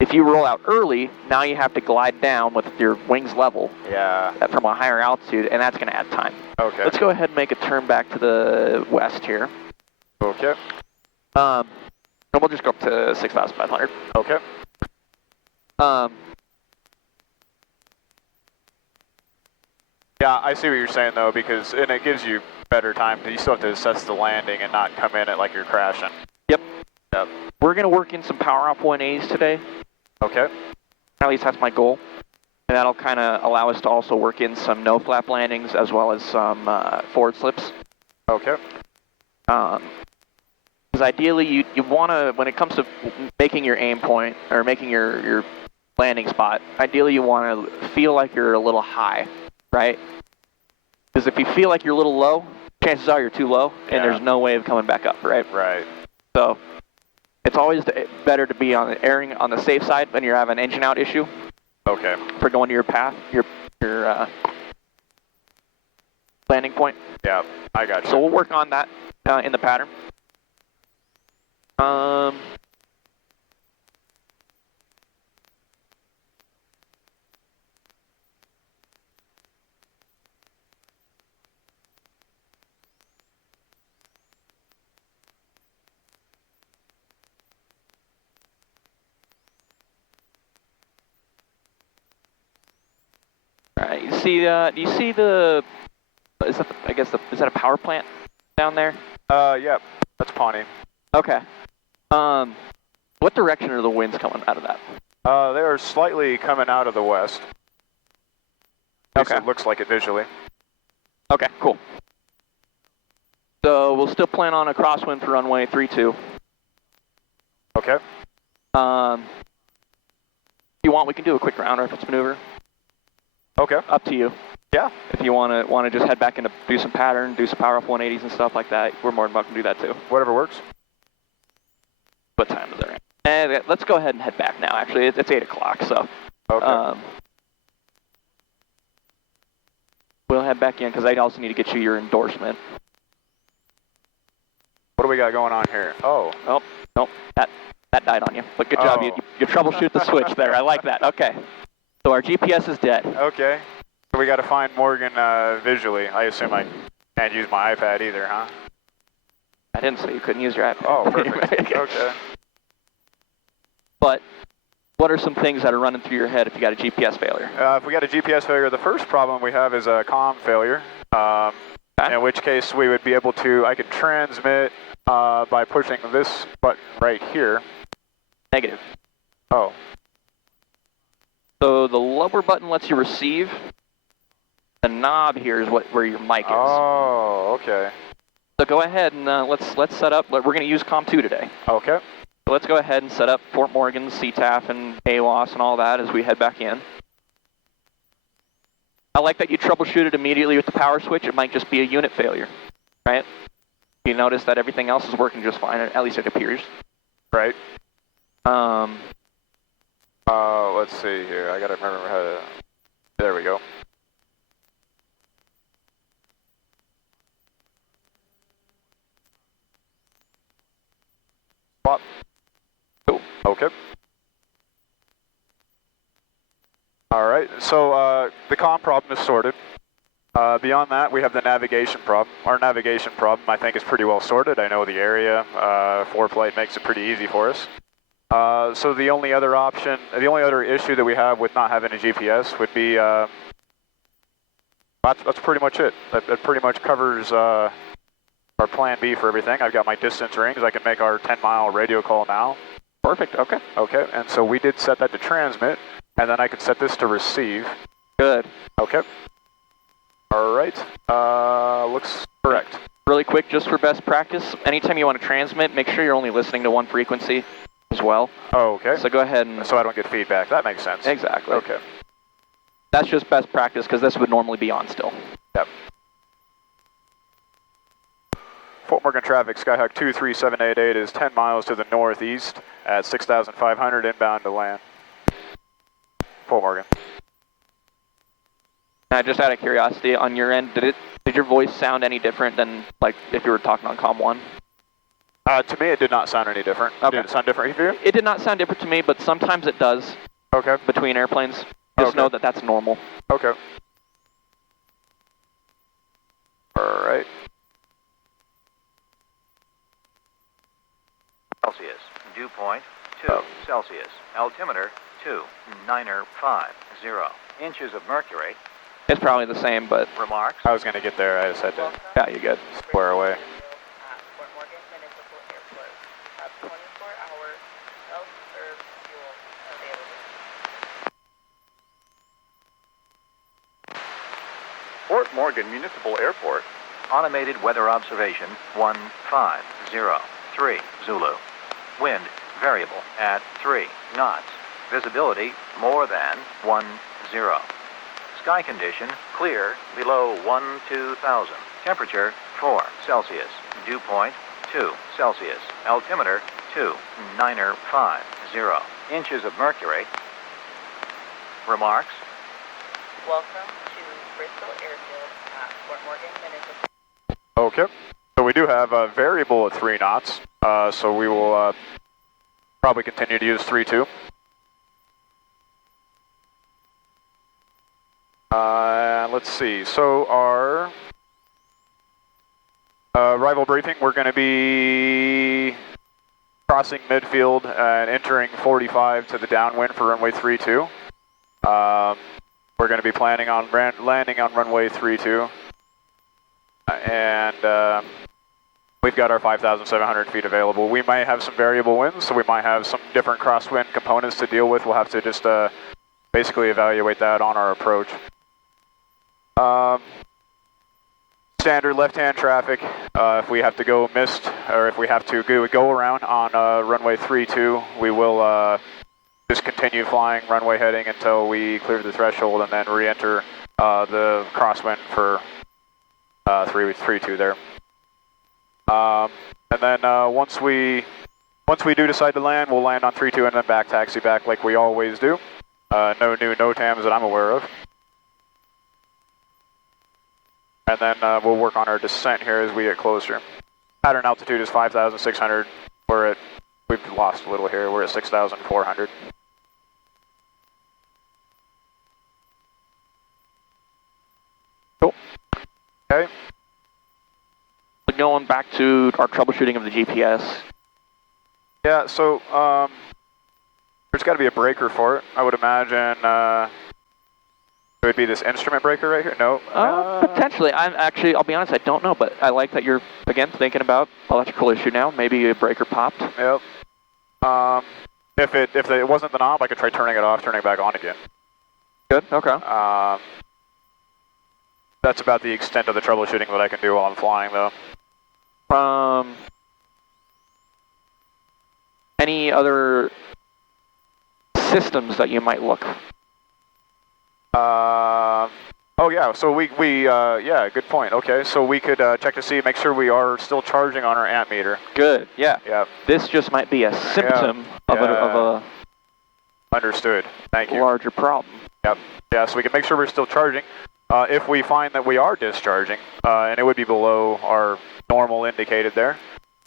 if you roll out early, now you have to glide down with your wings level. Yeah. From a higher altitude, and that's going to add time. Okay. Let's go ahead and make a turn back to the west here. Okay. And we'll just go up to 6,500. Okay. Yeah, I see what you're saying though, because and it gives you better time. You still have to assess the landing and not come in it like you're crashing. Yep. Yep. We're going to work in some power off 180s today. Okay. At least that's my goal. And that'll kind of allow us to also work in some no flap landings as well as some forward slips. Okay. Because ideally you want to, when it comes to making your aim point or making your landing spot, ideally you want to feel like you're a little high, right? Because if you feel like you're a little low, chances are you're too low and there's no way of coming back up, right? Right. So it's always better to be erring on the safe side when you have an engine out issue. Okay. For going to your path, your landing point. Yeah, I got you. So we'll work on that in the pattern. Alright, do you see the, is that a power plant down there? Yeah, that's Pawnee. Okay. What direction are the winds coming out of that? They are slightly coming out of the west. At least Okay. it looks like it visually. Okay, cool. So we'll still plan on a crosswind for runway 32. Okay. you want, we can do a quick ground reference maneuver. Okay. Up to you. Yeah. If you want to just head back in to do some pattern, do some power off 180s and stuff like that, we're more than welcome to do that too. Whatever works. What time is it? Let's go ahead and head back now. Actually, it's 8 o'clock, so. Okay. We'll head back in because I also need to get you your endorsement. What do we got going on here? Oh. Oh, nope, that died on you. But good job, you troubleshoot the switch there. I like that. Okay. So our GPS is dead. Okay. So we got to find Morgan visually. I assume I can't use my iPad either, huh? I didn't say you couldn't use your iPad. Oh, perfect. Okay. But what are some things that are running through your head if you got a GPS failure? If we got a GPS failure, the first problem we have is a comm failure. In which case we would be able to, I could transmit by pushing this button right here. Negative. Oh. So the lower button lets you receive. The knob here is where your mic is. Oh, okay. So go ahead and let's set up. We're going to use COM2 today. Okay. So let's go ahead and set up Fort Morgan, CTAF, and AWOS and all that as we head back in. I like that you troubleshooted immediately with the power switch. It might just be a unit failure, right? You notice that everything else is working just fine, at least it appears. Right. Let's see here. I gotta remember how to. There we go. Swap. Cool. Okay. All right. So the comm problem is sorted. Beyond that, we have the navigation problem. Our navigation problem, I think, is pretty well sorted. I know the area. 4-plate makes it pretty easy for us. So the only other option, the only other issue that we have with not having a GPS would be, that's pretty much it. That pretty much covers our plan B for everything. I've got my distance rings. I can make our 10-mile radio call now. Perfect, okay. Okay, and so we did set that to transmit, and then I could set this to receive. Good. Okay. All right, looks correct. Really quick, just for best practice, anytime you want to transmit, make sure you're only listening to one frequency as well. Oh, okay. So go ahead and... So I don't get feedback. That makes sense. Exactly. Okay. That's just best practice because this would normally be on still. Yep. Fort Morgan traffic, Skyhawk 23788 is 10 miles to the northeast at 6,500 inbound to land. Fort Morgan. Just out of curiosity, on your end, did your voice sound any different than like if you were talking on COM 1? To me, it did not sound any different. Okay. Did it sound different for you? It did not sound different to me, but sometimes it does. Okay. Between airplanes. Just know that that's normal. Okay. All right. Celsius. Dew point 2 Celsius. Altimeter 2,950. Inches of mercury. It's probably the same, but... Remarks. I was going to get there. I just had to. Yeah, you're good. Square away. At Fort Morgan Municipal Airport. Have 24-hour self-serve fuel available. Fort Morgan Municipal Airport. Automated weather observation 150. Zulu. Wind variable at 3 knots. Visibility more than 10. Sky condition clear below 12,000. Temperature 4 Celsius. Dew point 2 Celsius. Altimeter 2,950. Inches of mercury. Remarks. Welcome to Bristol Airfield at Fort Morgan Municipal. Okay. So we do have a variable at 3 knots. So we will probably continue to use 3-2. Let's see. So our arrival briefing, we're going to be crossing midfield and entering 45 to the downwind for runway 32. We're going to be planning on landing on runway 32. And we've got our 5,700 feet available. We might have some variable winds, so we might have some different crosswind components to deal with. We'll have to just basically evaluate that on our approach. Standard left-hand traffic. If we have to go mist, or if we have to go around on runway 32, we will just continue flying runway heading until we clear the threshold and then re-enter the crosswind for 3-2 there. And then once we do decide to land, we'll land on 3-2 and then back taxi back like we always do. No new NOTAMs that I'm aware of. And then we'll work on our descent here as we get closer. Pattern altitude is 5,600. We've lost a little here. We're at 6,400. Cool. Okay. Going back to our troubleshooting of the GPS. Yeah, so there's got to be a breaker for it. I would imagine it would be this instrument breaker right here. No. Potentially. I'll be honest, I don't know, but I like that you're, again, thinking about electrical issue now. Maybe a breaker popped. Yep. If it wasn't the knob, I could try turning it off, turning it back on again. Good, okay. That's about the extent of the troubleshooting that I can do while I'm flying, though. Any other systems that you might look? Oh yeah, so yeah, good point. Okay, so we could check to see, make sure we are still charging on our amp meter. Good, yeah. Yeah. This just might be a symptom of a Understood, thank you. Larger problem. Yep, yeah, so we can make sure we're still charging. If we find that we are discharging, and it would be below our normal indicated there,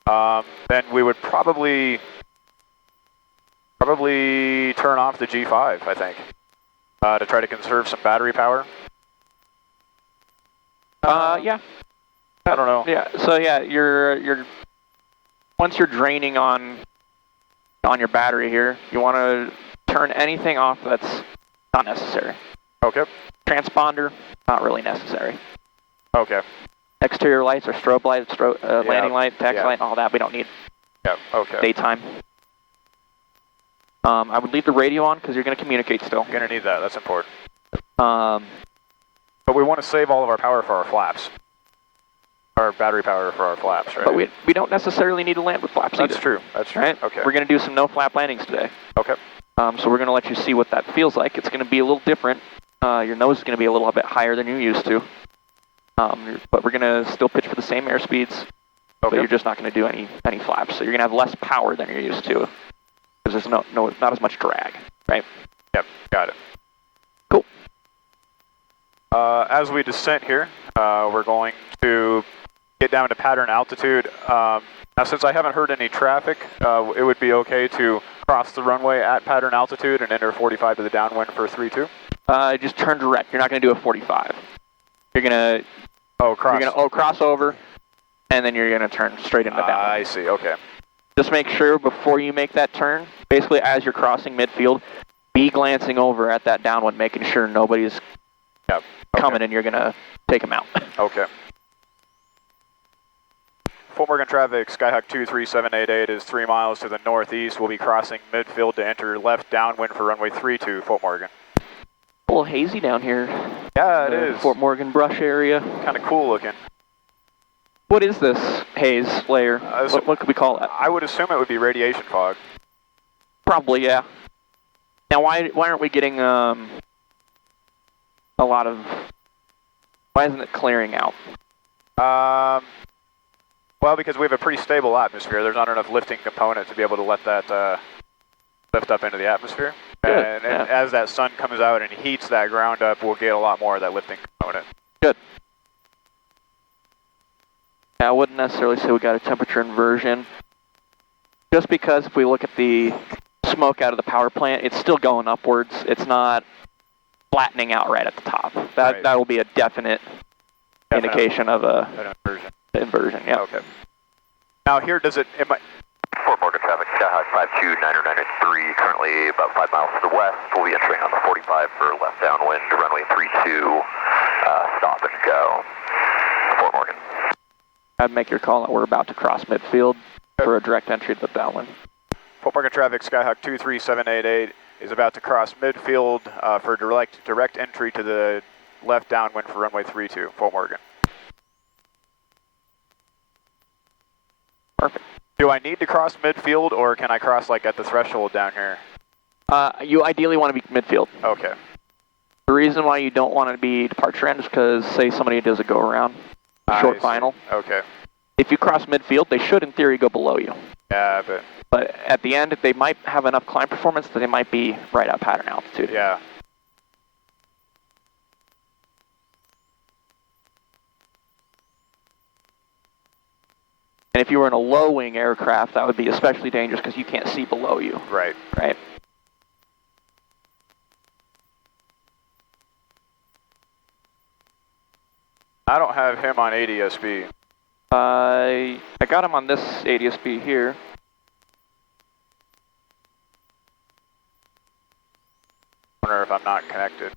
then we would probably turn off the G5, I think, to try to conserve some battery power. Yeah. I don't know. Yeah. So yeah, you're once you're draining on your battery here, you want to turn anything off that's not necessary. Okay. Transponder, not really necessary. Okay. Exterior lights or strobe lights, landing light, taxi light, all that we don't need. Yeah. Okay. Daytime. I would leave the radio on because you're going to communicate still. You're gonna need that. That's important. But we want to save all of our power for our flaps. Our battery power for our flaps, right? But we don't necessarily need to land with flaps That's either. true. That's true. Right? Okay. We're going to do some no flap landings today. Okay. So we're going to let you see what that feels like. It's going to be a little different. Your nose is going to be a little bit higher than you're used to. But we're going to still pitch for the same airspeeds. But you're just not going to do any flaps. So you're going to have less power than you're used to. Because there's not as much drag, right? Yep. Got it. Cool. As we descend here, we're going to get down to pattern altitude. Now, since I haven't heard any traffic, it would be okay to cross the runway at pattern altitude and enter 45 to the downwind for 3-2? Just turn direct. You're not going to do a 45. You're going to cross over, and then you're going to turn straight into downwind. I see. Okay. Just make sure before you make that turn, basically as you're crossing midfield, be glancing over at that downwind, making sure nobody's coming and you're going to take them out. Okay. Fort Morgan traffic, Skyhawk 23788 is 3 miles to the northeast. We'll be crossing midfield to enter left downwind for runway 32, Fort Morgan. A little hazy down here. Yeah, it is. Fort Morgan brush area. Kind of cool looking. What is this haze layer? What could we call that? I would assume it would be radiation fog. Probably, yeah. Now, why aren't we getting a lot of? Why isn't it clearing out? Well, because we have a pretty stable atmosphere. There's not enough lifting component to be able to let that lift up into the atmosphere. Good, And as that sun comes out and heats that ground up, we'll get a lot more of that lifting component. Good. Yeah, I wouldn't necessarily say we got a temperature inversion. Just because if we look at the smoke out of the power plant, it's still going upwards. It's not flattening out right at the top. That will be a definite indication of an inversion. Yeah. Okay. Now here, Fort Morgan traffic, Skyhawk 529993, currently about 5 miles to the west. We'll be entering on the 45 for left downwind, runway 32, stop and go. Fort Morgan. I'd make your call that we're about to cross midfield for a direct entry to the downwind. Fort Morgan traffic, Skyhawk 23788 is about to cross midfield for direct entry to the left downwind for runway 32, Fort Morgan. Perfect. Do I need to cross midfield, or can I cross like at the threshold down here? You ideally want to be midfield. Okay. The reason why you don't want to be departure end is because, say, somebody does a go around, short final. Okay. If you cross midfield, they should, in theory, go below you. Yeah, But at the end, they might have enough climb performance that they might be right at pattern altitude. yeah. And if you were in a low-wing aircraft, that would be especially dangerous because you can't see below you. Right. Right. I don't have him on ADSB. I got him on this ADSB here. Wonder if I'm not connected.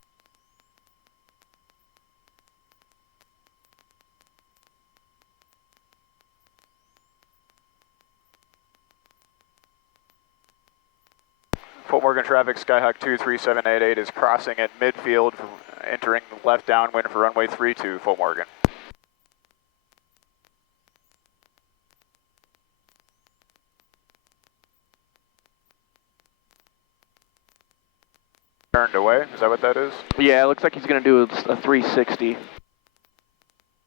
Fort Morgan traffic, Skyhawk 23788 is crossing at midfield, entering left downwind for runway 32, Fort Morgan. Turned away, is that what that is? Yeah, it looks like he's going to do a 360.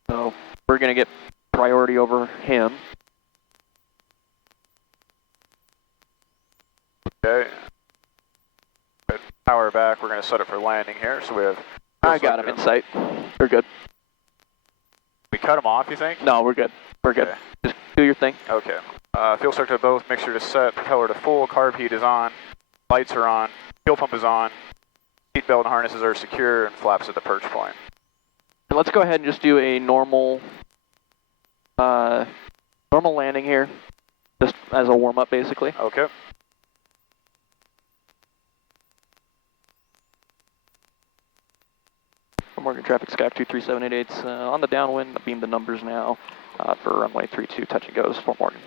So we're going to get priority over him. Okay. Good. Power back, we're going to set up for landing here, so we have... I got him in sight. We're good. We cut him off, you think? No, we're good. We're good. Okay. Just do your thing. Okay. Fuel circuit to both, mixture to set, propeller to full, carb heat is on, lights are on, fuel pump is on, seatbelt and harnesses are secure, and flaps at the perch point. And let's go ahead and just do a normal landing here, just as a warm-up, basically. Okay. Fort Morgan traffic, Skyhawk 23788's on the downwind. Beam the numbers now for runway 32, touch and goes, Fort Morgan.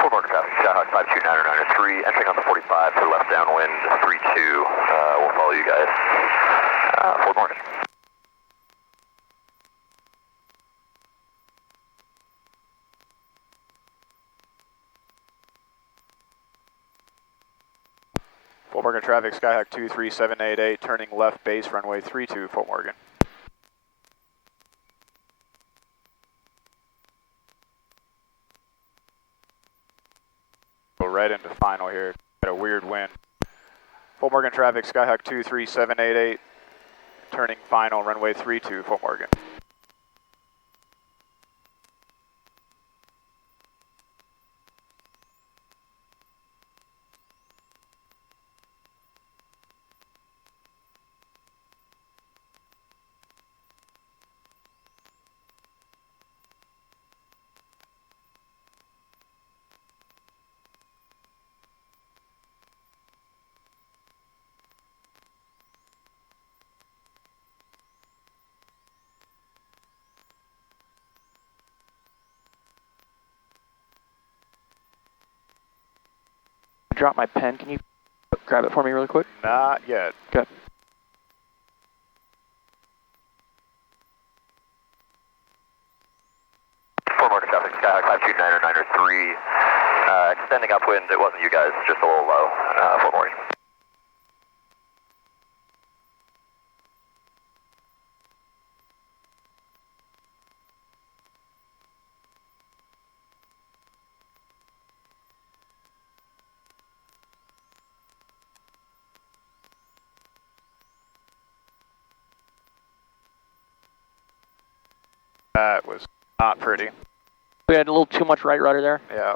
Fort Morgan traffic, Skyhawk 52993, entering on the 45 for left downwind, 32, we'll follow you guys. Fort Morgan. Fort Morgan traffic, Skyhawk 23788, turning left base, runway 32, Fort Morgan. Go right into final here, got a weird wind. Fort Morgan traffic, Skyhawk 23788, turning final, runway 32, Fort Morgan. Drop my pen. Can you grab it for me really quick? Not yet. Okay. Fort Morgan traffic, Skyhawk 52993, extending upwind, it wasn't you guys, just a little low, Fort Morgan. That was not pretty. We had a little too much right rudder there, Yeah.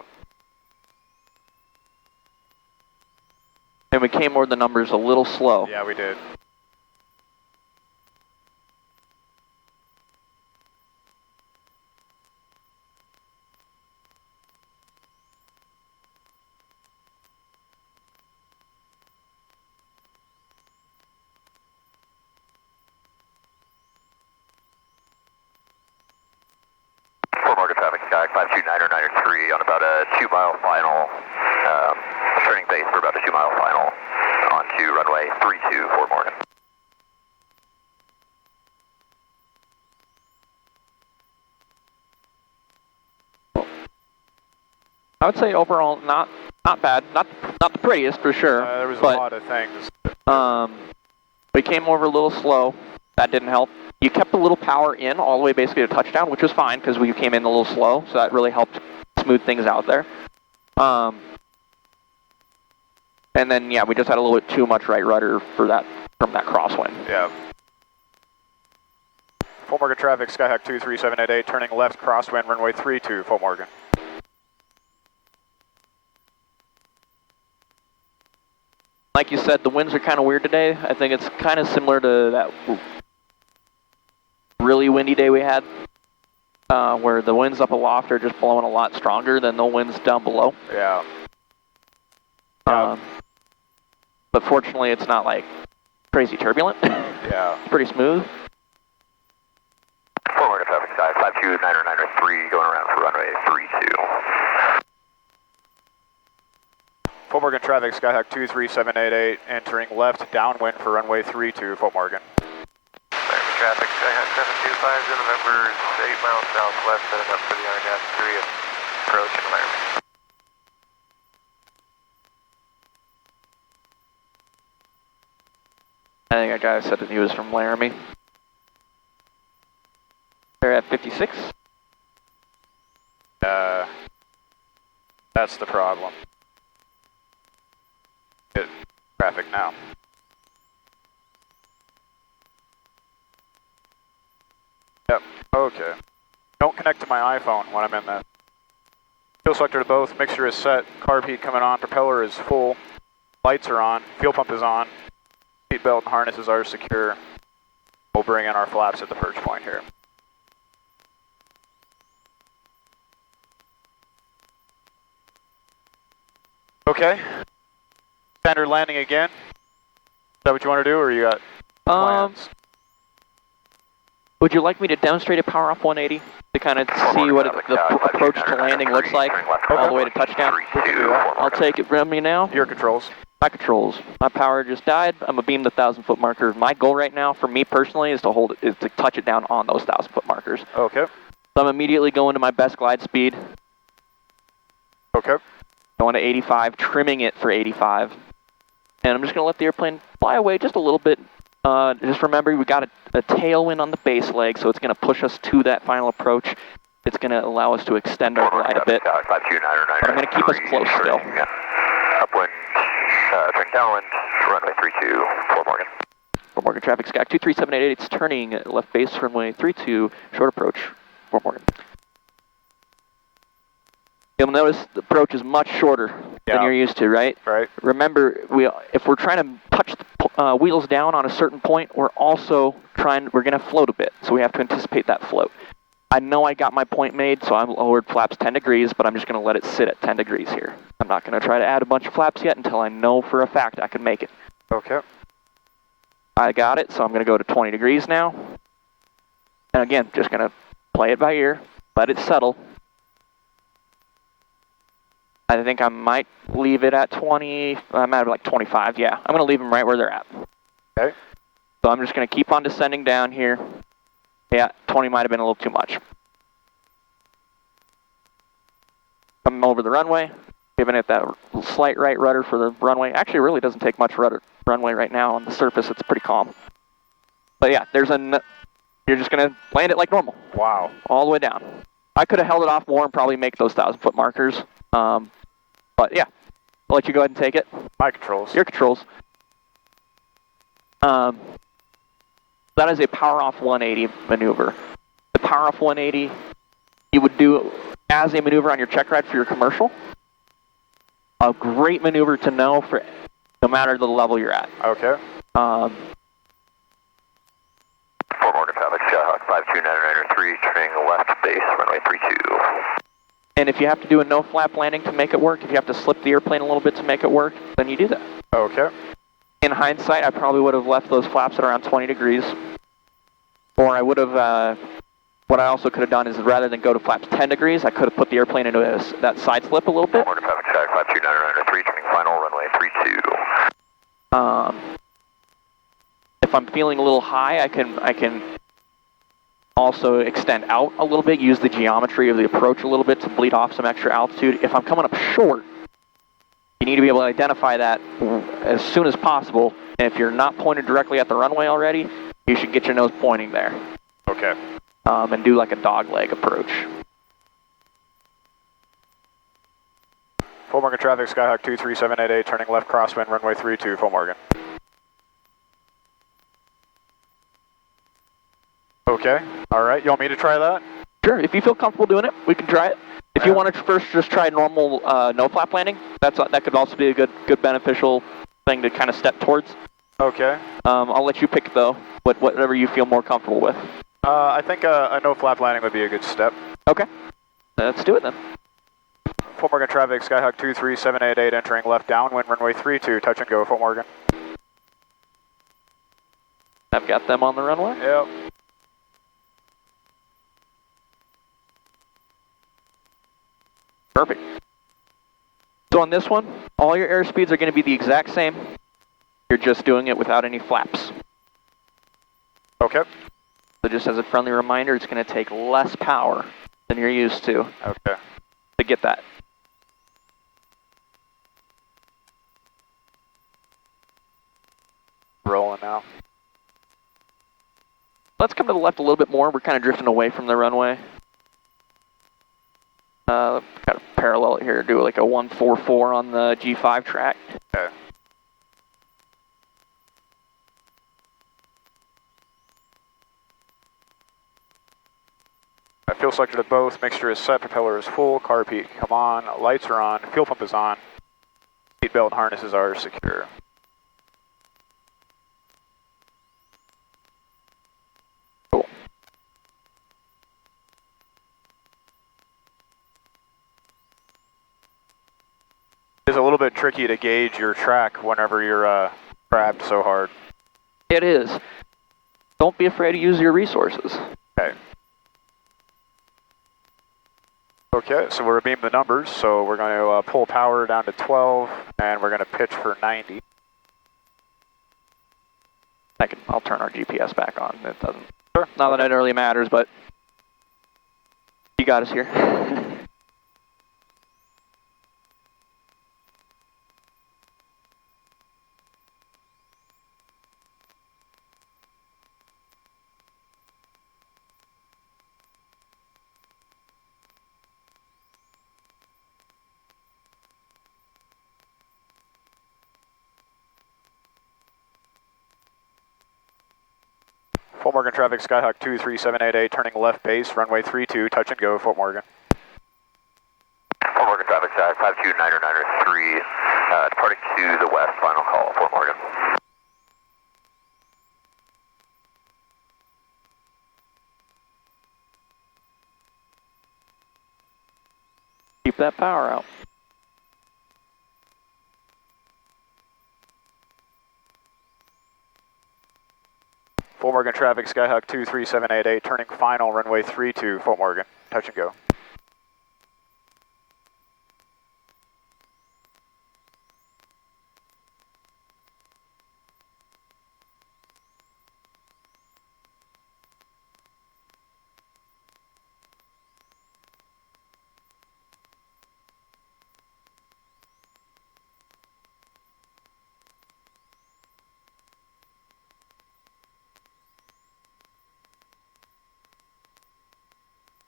and we came over the numbers a little slow. Yeah, we did. Fort Morgan traffic, Skyhawk 52993, about a 2-mile final, turning base for about a 2-mile final onto runway 32 Fort Morgan. I would say overall not bad, not the prettiest for sure. There was a but, lot of things. We came over a little slow. That didn't help. You kept a little power in all the way basically to touchdown, which was fine because we came in a little slow, so that really helped smooth things out there. And then yeah, we just had a little bit too much right rudder for that from that crosswind. Yeah. Fort Morgan traffic, Skyhawk 23788, turning left crosswind, runway 32 Fort Morgan. Like you said, the winds are kind of weird today. I think it's kind of similar to that really windy day we had, where the winds up aloft are just blowing a lot stronger than the winds down below. Yeah. But fortunately, it's not like crazy turbulent. Yeah. It's pretty smooth. Fort Morgan traffic, Sky 52993 going around for runway 32. Fort Morgan traffic, Skyhawk 23788, entering left downwind for runway 32 Fort Morgan. Miami traffic, Skyhawk 725 November 8 miles southwest, setting up for the RNAV 3 approach in Miami. I think a guy said that he was from Laramie. They're at 56. That's the problem. Good traffic now. Yep, okay. Don't connect to my iPhone when I'm in that. Fuel selector to both, mixture is set, carb heat coming on, propeller is full, lights are on, fuel pump is on, seat belt and harnesses are secure. We'll bring in our flaps at the perch point here. Okay. Standard landing again. Is that what you want to do, or you got plans? Would you like me to demonstrate a power off 180 to kind of see what the approach to landing looks like all the way to touchdown? I'll take it from you now. Your controls. My controls. My power just died. I'm gonna beam the 1,000-foot marker. My goal right now, for me personally, is to touch it down on those 1,000-foot markers. Okay. So I'm immediately going to my best glide speed. Okay. Going to 85, trimming it for 85. And I'm just going to let the airplane fly away just a little bit. Just remember, we got a tailwind on the base leg, so it's going to push us to that final approach. It's going to allow us to extend our glide a bit. But I'm going to keep us close still. Upwind, turn downwind, runway 32, Fort Morgan. Fort Morgan traffic, Sky 23788, it's turning left base, runway 32, short approach, Fort Morgan. You'll notice the approach is much shorter than you're used to, right? Right. Remember, if we're trying to touch the wheels down on a certain point, we're going to float a bit, so we have to anticipate that float. I know I got my point made, so I'm lowered flaps 10 degrees, but I'm just going to let it sit at 10 degrees here. I'm not going to try to add a bunch of flaps yet until I know for a fact I can make it. Okay. I got it, so I'm going to go to 20 degrees now. And again, just going to play it by ear, let it settle. I think I might leave it at 20, I might have like 25, yeah. I'm going to leave them right where they're at. Okay. So I'm just going to keep on descending down here. Yeah, 20 might have been a little too much. Coming over the runway, giving it that slight right rudder for the runway. Actually, it really doesn't take much runway right now. On the surface, it's pretty calm. But yeah, you're just going to land it like normal. Wow. All the way down. I could have held it off more and probably make those 1,000-foot markers. But yeah, I'll let you go ahead and take it. My controls. Your controls. That is a power off 180 maneuver. The power off 180 you would do as a maneuver on your check ride for your commercial. A great maneuver to know for no matter the level you're at. Okay. Fort Morgan traffic, Skyhawk 52993, turning left base, runway 32. And if you have to do a no flap landing to make it work, if you have to slip the airplane a little bit to make it work, then you do that. Okay. In hindsight, I probably would have left those flaps at around 20 degrees. Or I would have what I also could have done is rather than go to flaps 10 degrees, I could have put the airplane into that side slip a little bit. Morgan traffic check 52993, turning final, runway 32. If I'm feeling a little high, I can also extend out a little bit, use the geometry of the approach a little bit to bleed off some extra altitude. If I'm coming up short, you need to be able to identify that as soon as possible. And if you're not pointed directly at the runway already, you should get your nose pointing there. Okay. And do like a dog leg approach. Full Morgan traffic, Skyhawk 23788, turning left crosswind, runway 32, Full Morgan. Okay, all right, you want me to try that? Sure, if you feel comfortable doing it, we can try it. If you want to first just try normal no flap landing, that could also be a good beneficial thing to kind of step towards. Okay. I'll let you pick though, whatever you feel more comfortable with. I think a no flap landing would be a good step. Okay, let's do it then. Full Morgan traffic, Skyhawk 23788, entering left downwind, runway 32, touch and go, Full Morgan. I've got them on the runway. Yep. Perfect. So on this one, all your airspeeds are going to be the exact same. You're just doing it without any flaps. Okay. So just as a friendly reminder, it's going to take less power than you're used to get that. Rolling now. Let's come to the left a little bit more. We're kind of drifting away from the runway. Got to parallel it here, do like a 144 on the G5 track. Okay. Fuel selector to both, mixture is set, propeller is full, car peak, come on, lights are on, fuel pump is on, seatbelt and harnesses are secure. Cool. It's a little bit tricky to gauge your track whenever you're grabbed so hard. It is. Don't be afraid to use your resources. Okay. Okay, so we're beam the numbers, so we're going to pull power down to 12, and we're going to pitch for 90. I'll turn our GPS back on. It doesn't. Sure. Not that it really matters, but you got us here. Fort Morgan traffic, Skyhawk 23788, turning left base, runway 32, touch and go, Fort Morgan. Fort Morgan traffic, Skyhawk 52993, departing to the west, final call, Fort Morgan. Keep that power out. Fort Morgan traffic, Skyhawk 23788, turning final, runway 32, Fort Morgan, touch and go.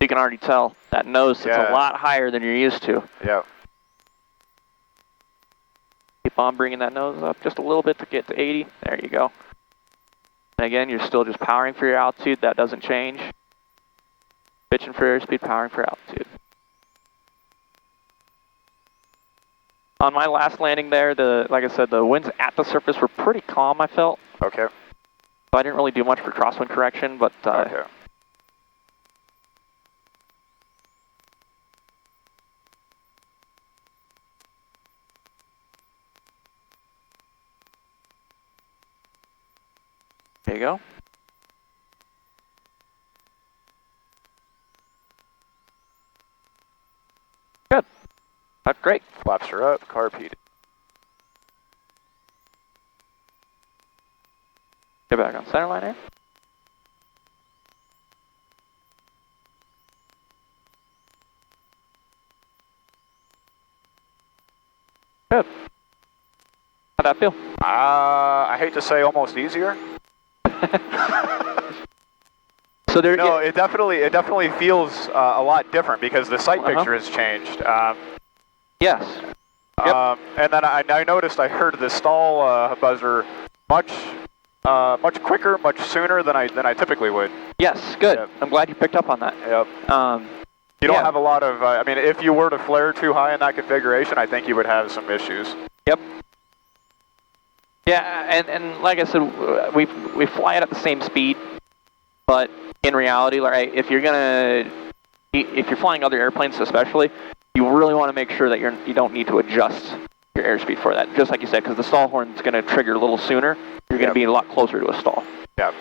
You can already tell that nose sits a lot higher than you're used to. Yep. Keep on bringing that nose up just a little bit to get to 80. There you go. And again, you're still just powering for your altitude. That doesn't change. Pitching for airspeed, powering for altitude. On my last landing there, like I said, the winds at the surface were pretty calm, I felt. Okay. So I didn't really do much for crosswind correction, but okay. There you go. great. Flaps are up, carb heated. Get back on center line here. Good. How'd that feel? I hate to say almost easier. So there. No, it definitely feels a lot different because the sight picture has changed. Yes. Yep. And then I noticed I heard the stall buzzer much quicker, much sooner than I typically would. Yes, good. Yep. I'm glad you picked up on that. Yep. You don't have a lot of. I mean, if you were to flare too high in that configuration, I think you would have some issues. Yep. Yeah, and like I said, we fly it at the same speed, but in reality, like if you're flying other airplanes, especially, you really want to make sure that you don't need to adjust your airspeed for that. Just like you said, because the stall horn is going to trigger a little sooner. You're going to be a lot closer to a stall. Yeah.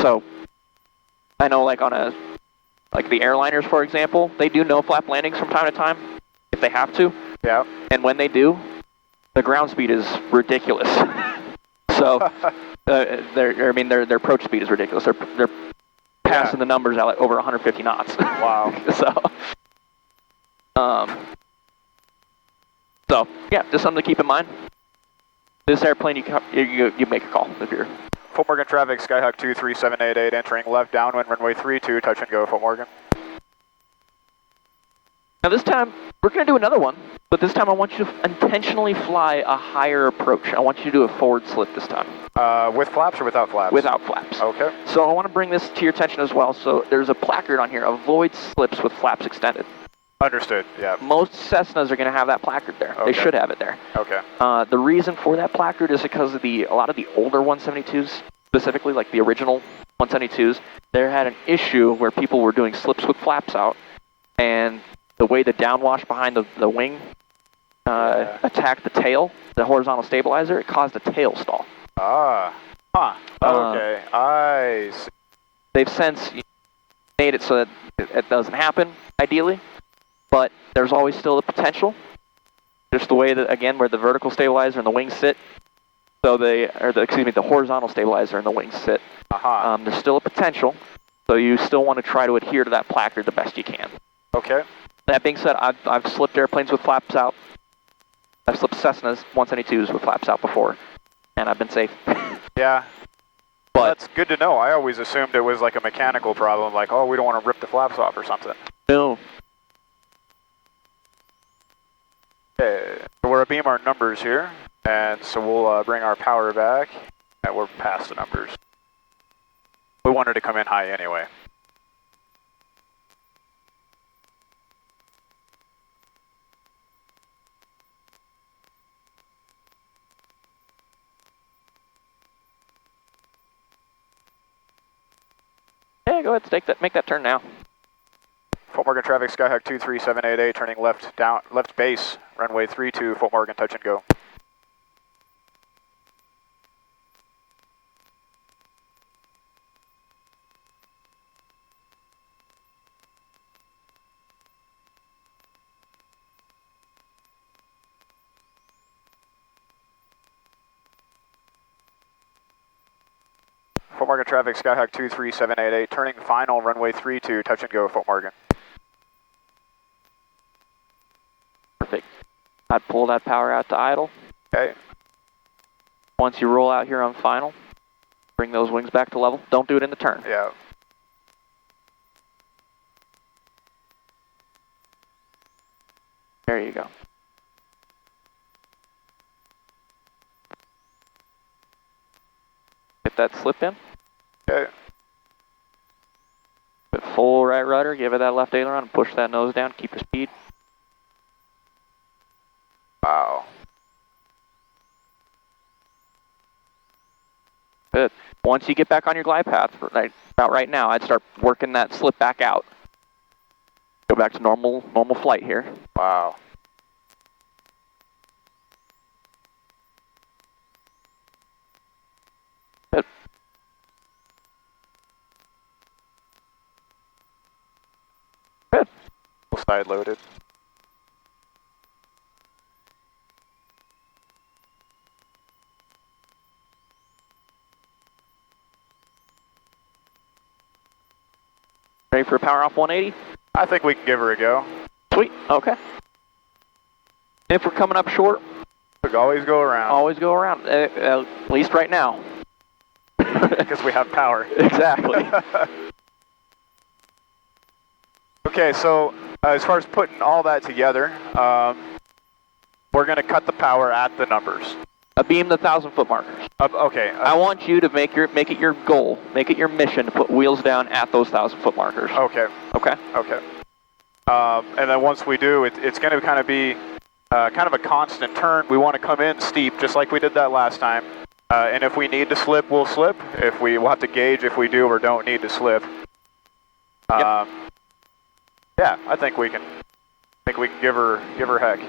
So I know, like the airliners, for example, they do no flap landings from time to time if they have to. Yeah. And when they do, the ground speed is ridiculous. So their approach speed is ridiculous. They're passing the numbers out at over 150 knots. Wow. So yeah, just something to keep in mind. This airplane, you make a call if you're. Fort Morgan traffic, Skyhawk 23788 entering left downwind runway 32, touch and go, Fort Morgan. Now this time, we're going to do another one, but this time I want you to intentionally fly a higher approach. I want you to do a forward slip this time. With flaps or without flaps? Without flaps. Okay. So I want to bring this to your attention as well. So there's a placard on here, avoid slips with flaps extended. Understood, yeah. Most Cessnas are going to have that placard there. Okay. They should have it there. Okay. The reason for that placard is because of a lot of the older 172s, specifically like the original 172s, they had an issue where people were doing slips with flaps out, and the way the downwash behind the wing attacked the tail, the horizontal stabilizer, it caused a tail stall. Ah. Huh. Okay. I see. They've since made it so that it doesn't happen, ideally, but there's always still the potential. Just the way that, again, where the vertical stabilizer and the wings sit, so the horizontal stabilizer and the wings sit. There's still a potential, so you still want to try to adhere to that placard the best you can. Okay. That being said, I've slipped airplanes with flaps out. I've slipped Cessnas 172s with flaps out before, and I've been safe. Yeah. But well, that's good to know. I always assumed it was like a mechanical problem, like, oh, we don't want to rip the flaps off or something. no. Okay. So we're beam our numbers here, and so we'll bring our power back, and we're past the numbers. We wanted to come in high anyway. Yeah, go ahead, make that turn now. Fort Morgan traffic, Skyhawk 23788, turning left base, runway 32, Fort Morgan, touch and go. Fort Morgan traffic, Skyhawk 23788, turning final, runway 32, touch and go, Fort Morgan. Perfect. I'd pull that power out to idle. Okay. Once you roll out here on final, bring those wings back to level. Don't do it in the turn. Yeah. There you go. Get that slip in. Okay. Put full right rudder, give it that left aileron, and push that nose down, keep your speed. Wow. Good. Once you get back on your glide path, about right now, I'd start working that slip back out. Go back to normal flight here. Wow. Good. Good. Full side loaded. Ready for a power off 180? I think we can give her a go. Sweet, okay. If we're coming up short, We can always go around. always go around, at least right now. Because we have power. Exactly. Okay, so as far as putting all that together, we're going to cut the power at the numbers. Beam the 1,000-foot markers. Okay. I want you to make it your goal, make it your mission to put wheels down at those 1,000-foot markers. Okay. Okay. Okay. And then once we do, it's going to kind of be kind of a constant turn. We want to come in steep, just like we did that last time. And if we need to slip, we'll slip. We'll have to gauge if we do or don't need to slip. Yep. Yeah, I think we can give her heck.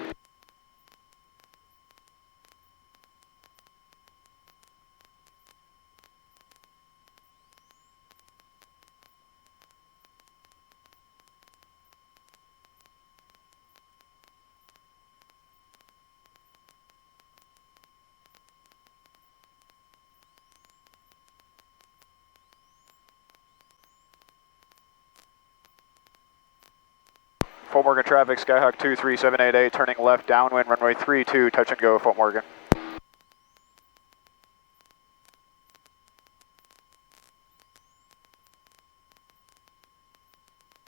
Fort Morgan traffic, Skyhawk 23788, turning left downwind, runway 32, touch and go, Fort Morgan.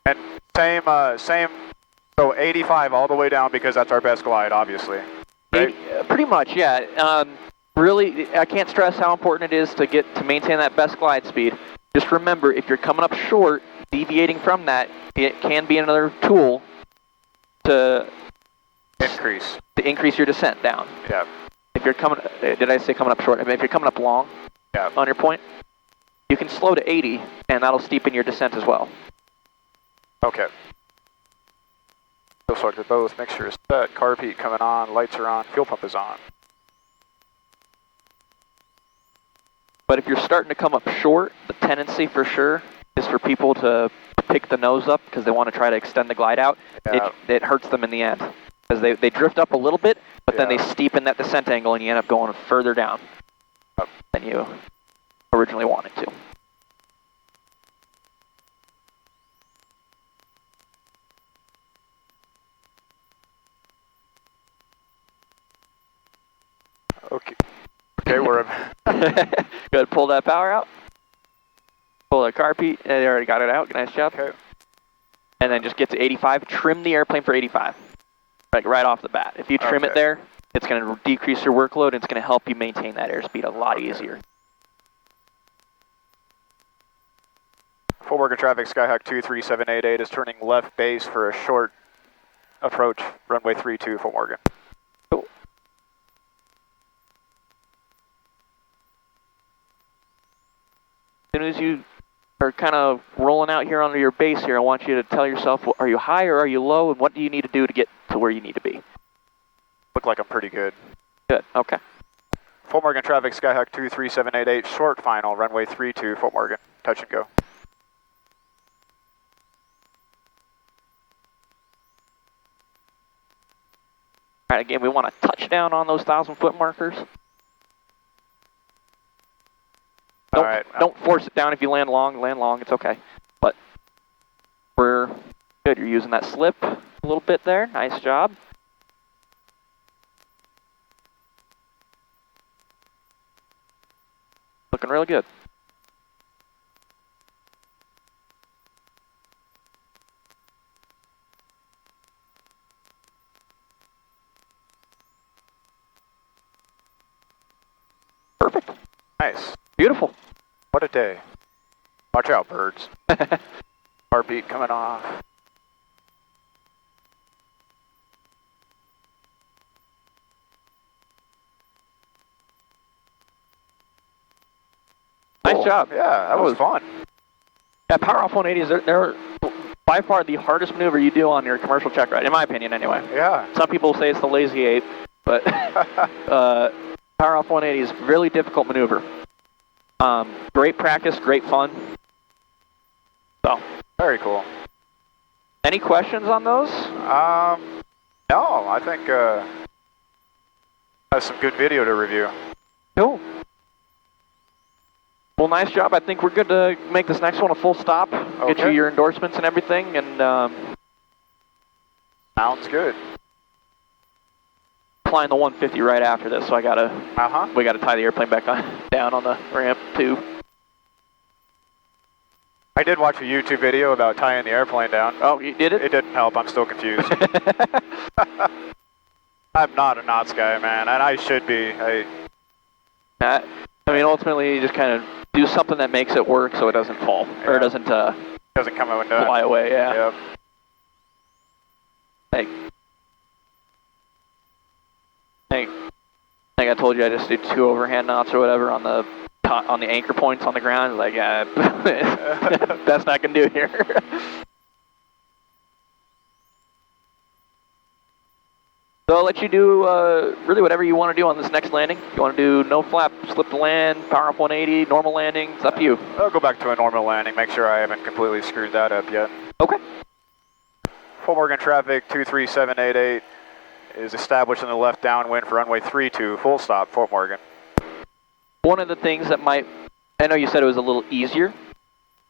And same, so 85 all the way down because that's our best glide, obviously. Right? Pretty much, yeah. Really, I can't stress how important it is to maintain that best glide speed. Just remember, if you're coming up short, deviating from that, it can be another tool to increase your descent down. Yeah. If you're coming, did I say coming up short? I mean, if you're coming up long, yeah, on your point, you can slow to 80, and that'll steepen your descent as well. Okay. Fuel selector both, mixture is set, carb heat coming on, lights are on, fuel pump is on. But if you're starting to come up short, the tendency for sure is for people to pick the nose up because they want to try to extend the glide out. Yeah. It hurts them in the end because they drift up a little bit, but then they steepen that descent angle and you end up going further down than you originally wanted to. Okay. Okay, we're Good, pull that power out. Pull that carpet, they already got it out, nice job. okay. And then just get to 85, trim the airplane for 85, like right off the bat. If you trim it there, it's going to decrease your workload and it's going to help you maintain that airspeed a lot easier. Fort Morgan traffic, Skyhawk 23788 is turning left base for a short approach, runway 32, Fort Morgan. Cool. As soon as you are kind of rolling out here onto your base here, I want you to tell yourself, are you high or are you low, and what do you need to do to get to where you need to be? Look like I'm pretty good. Good, okay. Fort Morgan traffic, Skyhawk 23788, short final, runway 32, Fort Morgan, touch and go. All right, again, we want to touch down on those 1,000-foot markers. Don't force it down. If you land long, it's okay. But we're good. You're using that slip a little bit there. Nice job. Looking really good. Perfect. Nice. Beautiful. What a day. Watch out, birds. Heartbeat coming off. Nice job. Yeah, that was fun. Yeah, power off 180s, they're by far the hardest maneuver you do on your commercial check ride, in my opinion anyway. Yeah. Some people say it's the lazy 8, but power off 180 is a really difficult maneuver. Great practice, great fun. So. Very cool. Any questions on those? No, I think that's some good video to review. Cool. Well, nice job. I think we're good to make this next one a full stop. Okay. Get you your endorsements and everything, and sounds good. flying the 150 right after this, so we gotta tie the airplane back on down on the ramp too. I did watch a YouTube video about tying the airplane down. Oh, you did it? It didn't help. I'm still confused. I'm not a knots guy, man, and I should be. I mean, ultimately, you just kind of do something that makes it work so it doesn't fall, or it doesn't come out and fly away, yeah. Yep. Hey. I think I told you I just do 2 overhand knots or whatever on the anchor points on the ground. Like, yeah, best I can do here. So I'll let you do really whatever you want to do on this next landing. You want to do no flap, slip to land, power up 180, normal landing, it's up to you. I'll go back to a normal landing, make sure I haven't completely screwed that up yet. Okay. Fort Morgan traffic 23788 is established in the left downwind for runway 32, full stop, Fort Morgan. One of the things that I know you said it was a little easier.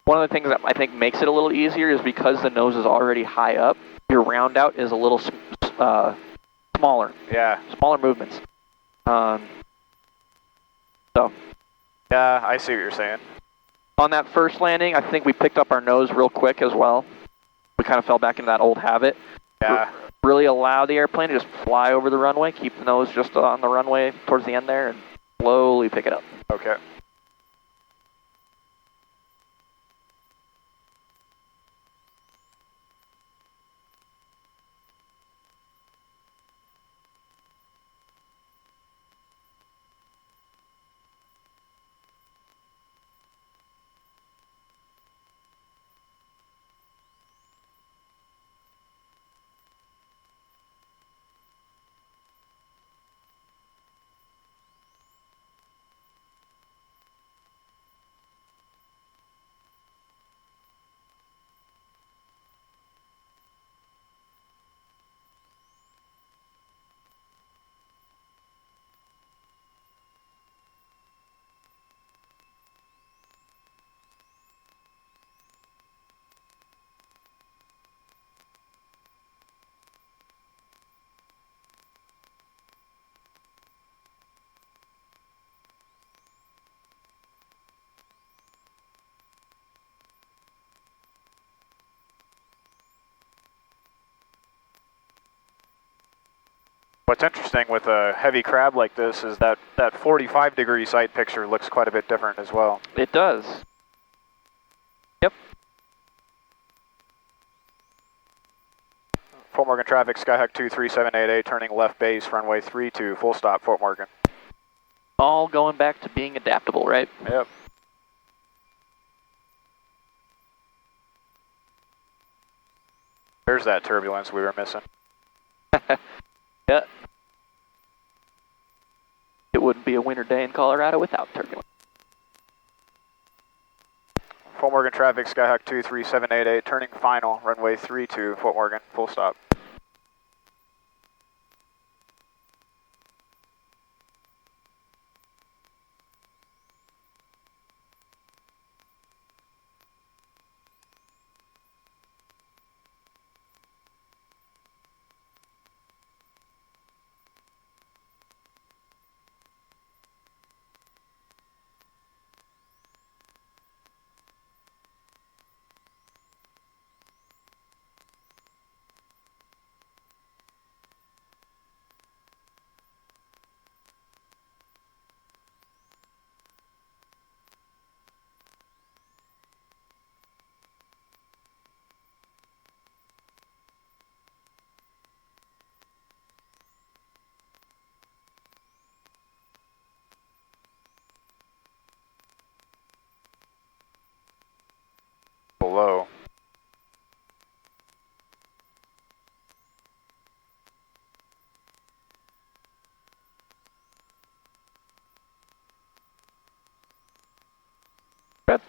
One of the things that I think makes it a little easier is because the nose is already high up, your round out is a little smaller. Yeah. Smaller movements. So. Yeah, I see what you're saying. On that first landing, I think we picked up our nose real quick as well. We kind of fell back into that old habit. Yeah. Really allow the airplane to just fly over the runway, keep the nose just on the runway towards the end there, and slowly pick it up. Okay. What's interesting with a heavy crab like this is that 45-degree sight picture looks quite a bit different as well. It does. Yep. Fort Morgan traffic, Skyhawk 23788, turning left base, runway 32, full stop, Fort Morgan. All going back to being adaptable, right? Yep. There's that turbulence we were missing. Yeah. It wouldn't be a winter day in Colorado without turbulence. Fort Morgan traffic, Skyhawk 23788, turning final, runway 32, Fort Morgan, full stop. Below. Good.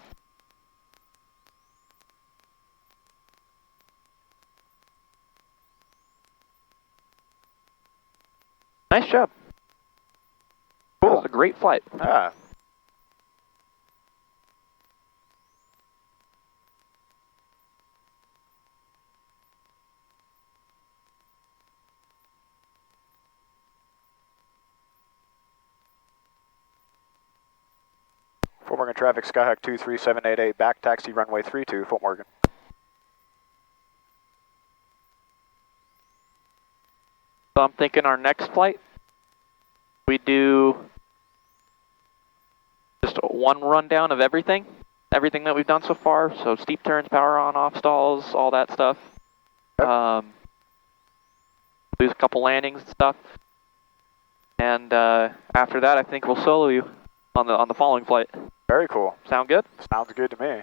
Nice job. Cool. That was a great flight. Ah. Fort Morgan traffic, Skyhawk 23788, back taxi runway 32, Fort Morgan. So I'm thinking our next flight, we do just one rundown of everything that we've done so far. So steep turns, power on, off stalls, all that stuff. Yep. Lose a couple landings and stuff. And after that, I think we'll solo you on the following flight. Very cool. Sound good? Sounds good to me.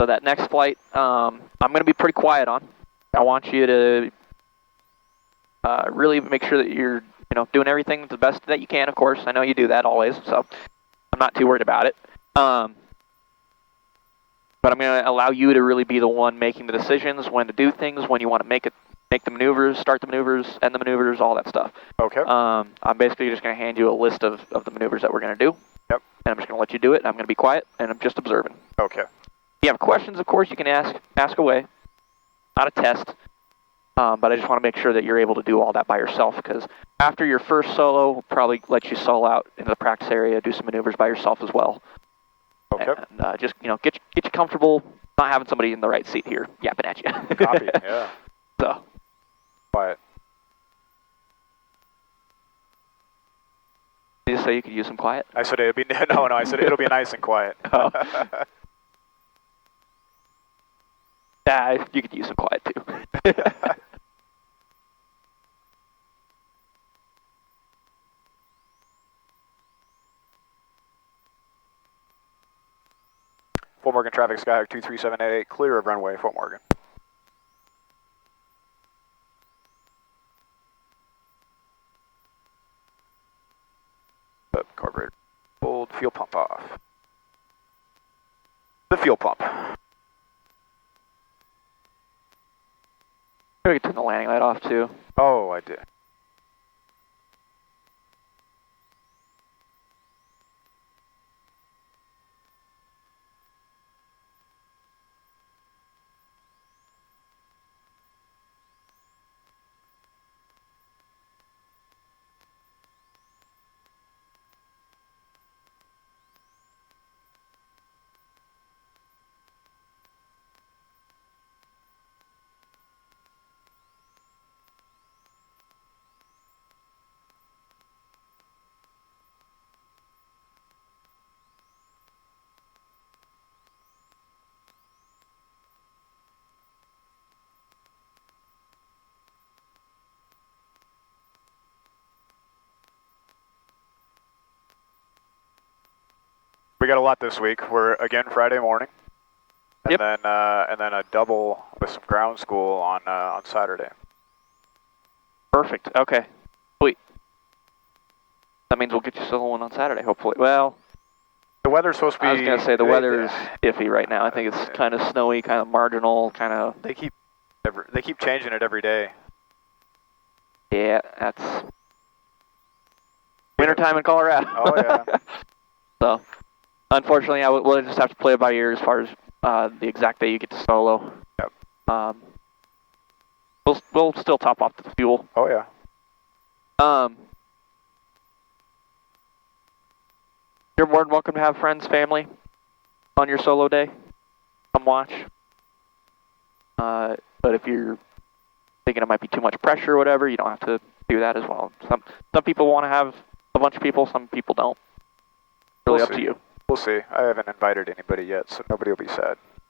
So that next flight, I'm going to be pretty quiet on. I want you to really make sure that you're, doing everything the best that you can. Of course, I know you do that always, so I'm not too worried about it. But I'm going to allow you to really be the one making the decisions, when to do things, when you want to make the maneuvers, start the maneuvers, end the maneuvers, all that stuff. Okay. I'm basically just going to hand you a list of the maneuvers that we're going to do. Yep. And I'm just going to let you do it. I'm going to be quiet, and I'm just observing. Okay. If you have questions, of course, you can ask away. Not a test, but I just want to make sure that you're able to do all that by yourself, because after your first solo, we'll probably let you solo out into the practice area, do some maneuvers by yourself as well. Okay. And just, get you comfortable not having somebody in the right seat here yapping at you. Copy, yeah. So. Quiet. Did you say you could use some quiet? I said it'll be, no, I said it'll be nice and quiet. Oh. Yeah, you could use some quiet too. Fort Morgan traffic, Skyhawk 23788, clear of runway, Fort Morgan. Carburetor pulled, fuel pump off. The fuel pump. We could turn the landing light off too. Oh, I did. We got a lot this week. We're again Friday morning, and Yep. then a double with some ground school on Saturday. Perfect. Okay. Sweet. That means we'll get you soloing on Saturday, hopefully. Well, The weather's supposed to be. I was gonna say the weather is iffy right now. I think it's kind of snowy, kind of marginal, kind of. They keep changing it every day. Yeah, that's wintertime in Colorado. Oh yeah. So, unfortunately, we'll just have to play it by ear as far as the exact day you get to solo. Yep. We'll still top off the fuel. Oh yeah. You're more than welcome to have friends, family on your solo day. Come watch. But if you're thinking it might be too much pressure or whatever, you don't have to do that as well. Some people want to have a bunch of people, some people don't. Really We'll up to see. you. We'll see. I haven't invited anybody yet, so nobody will be sad.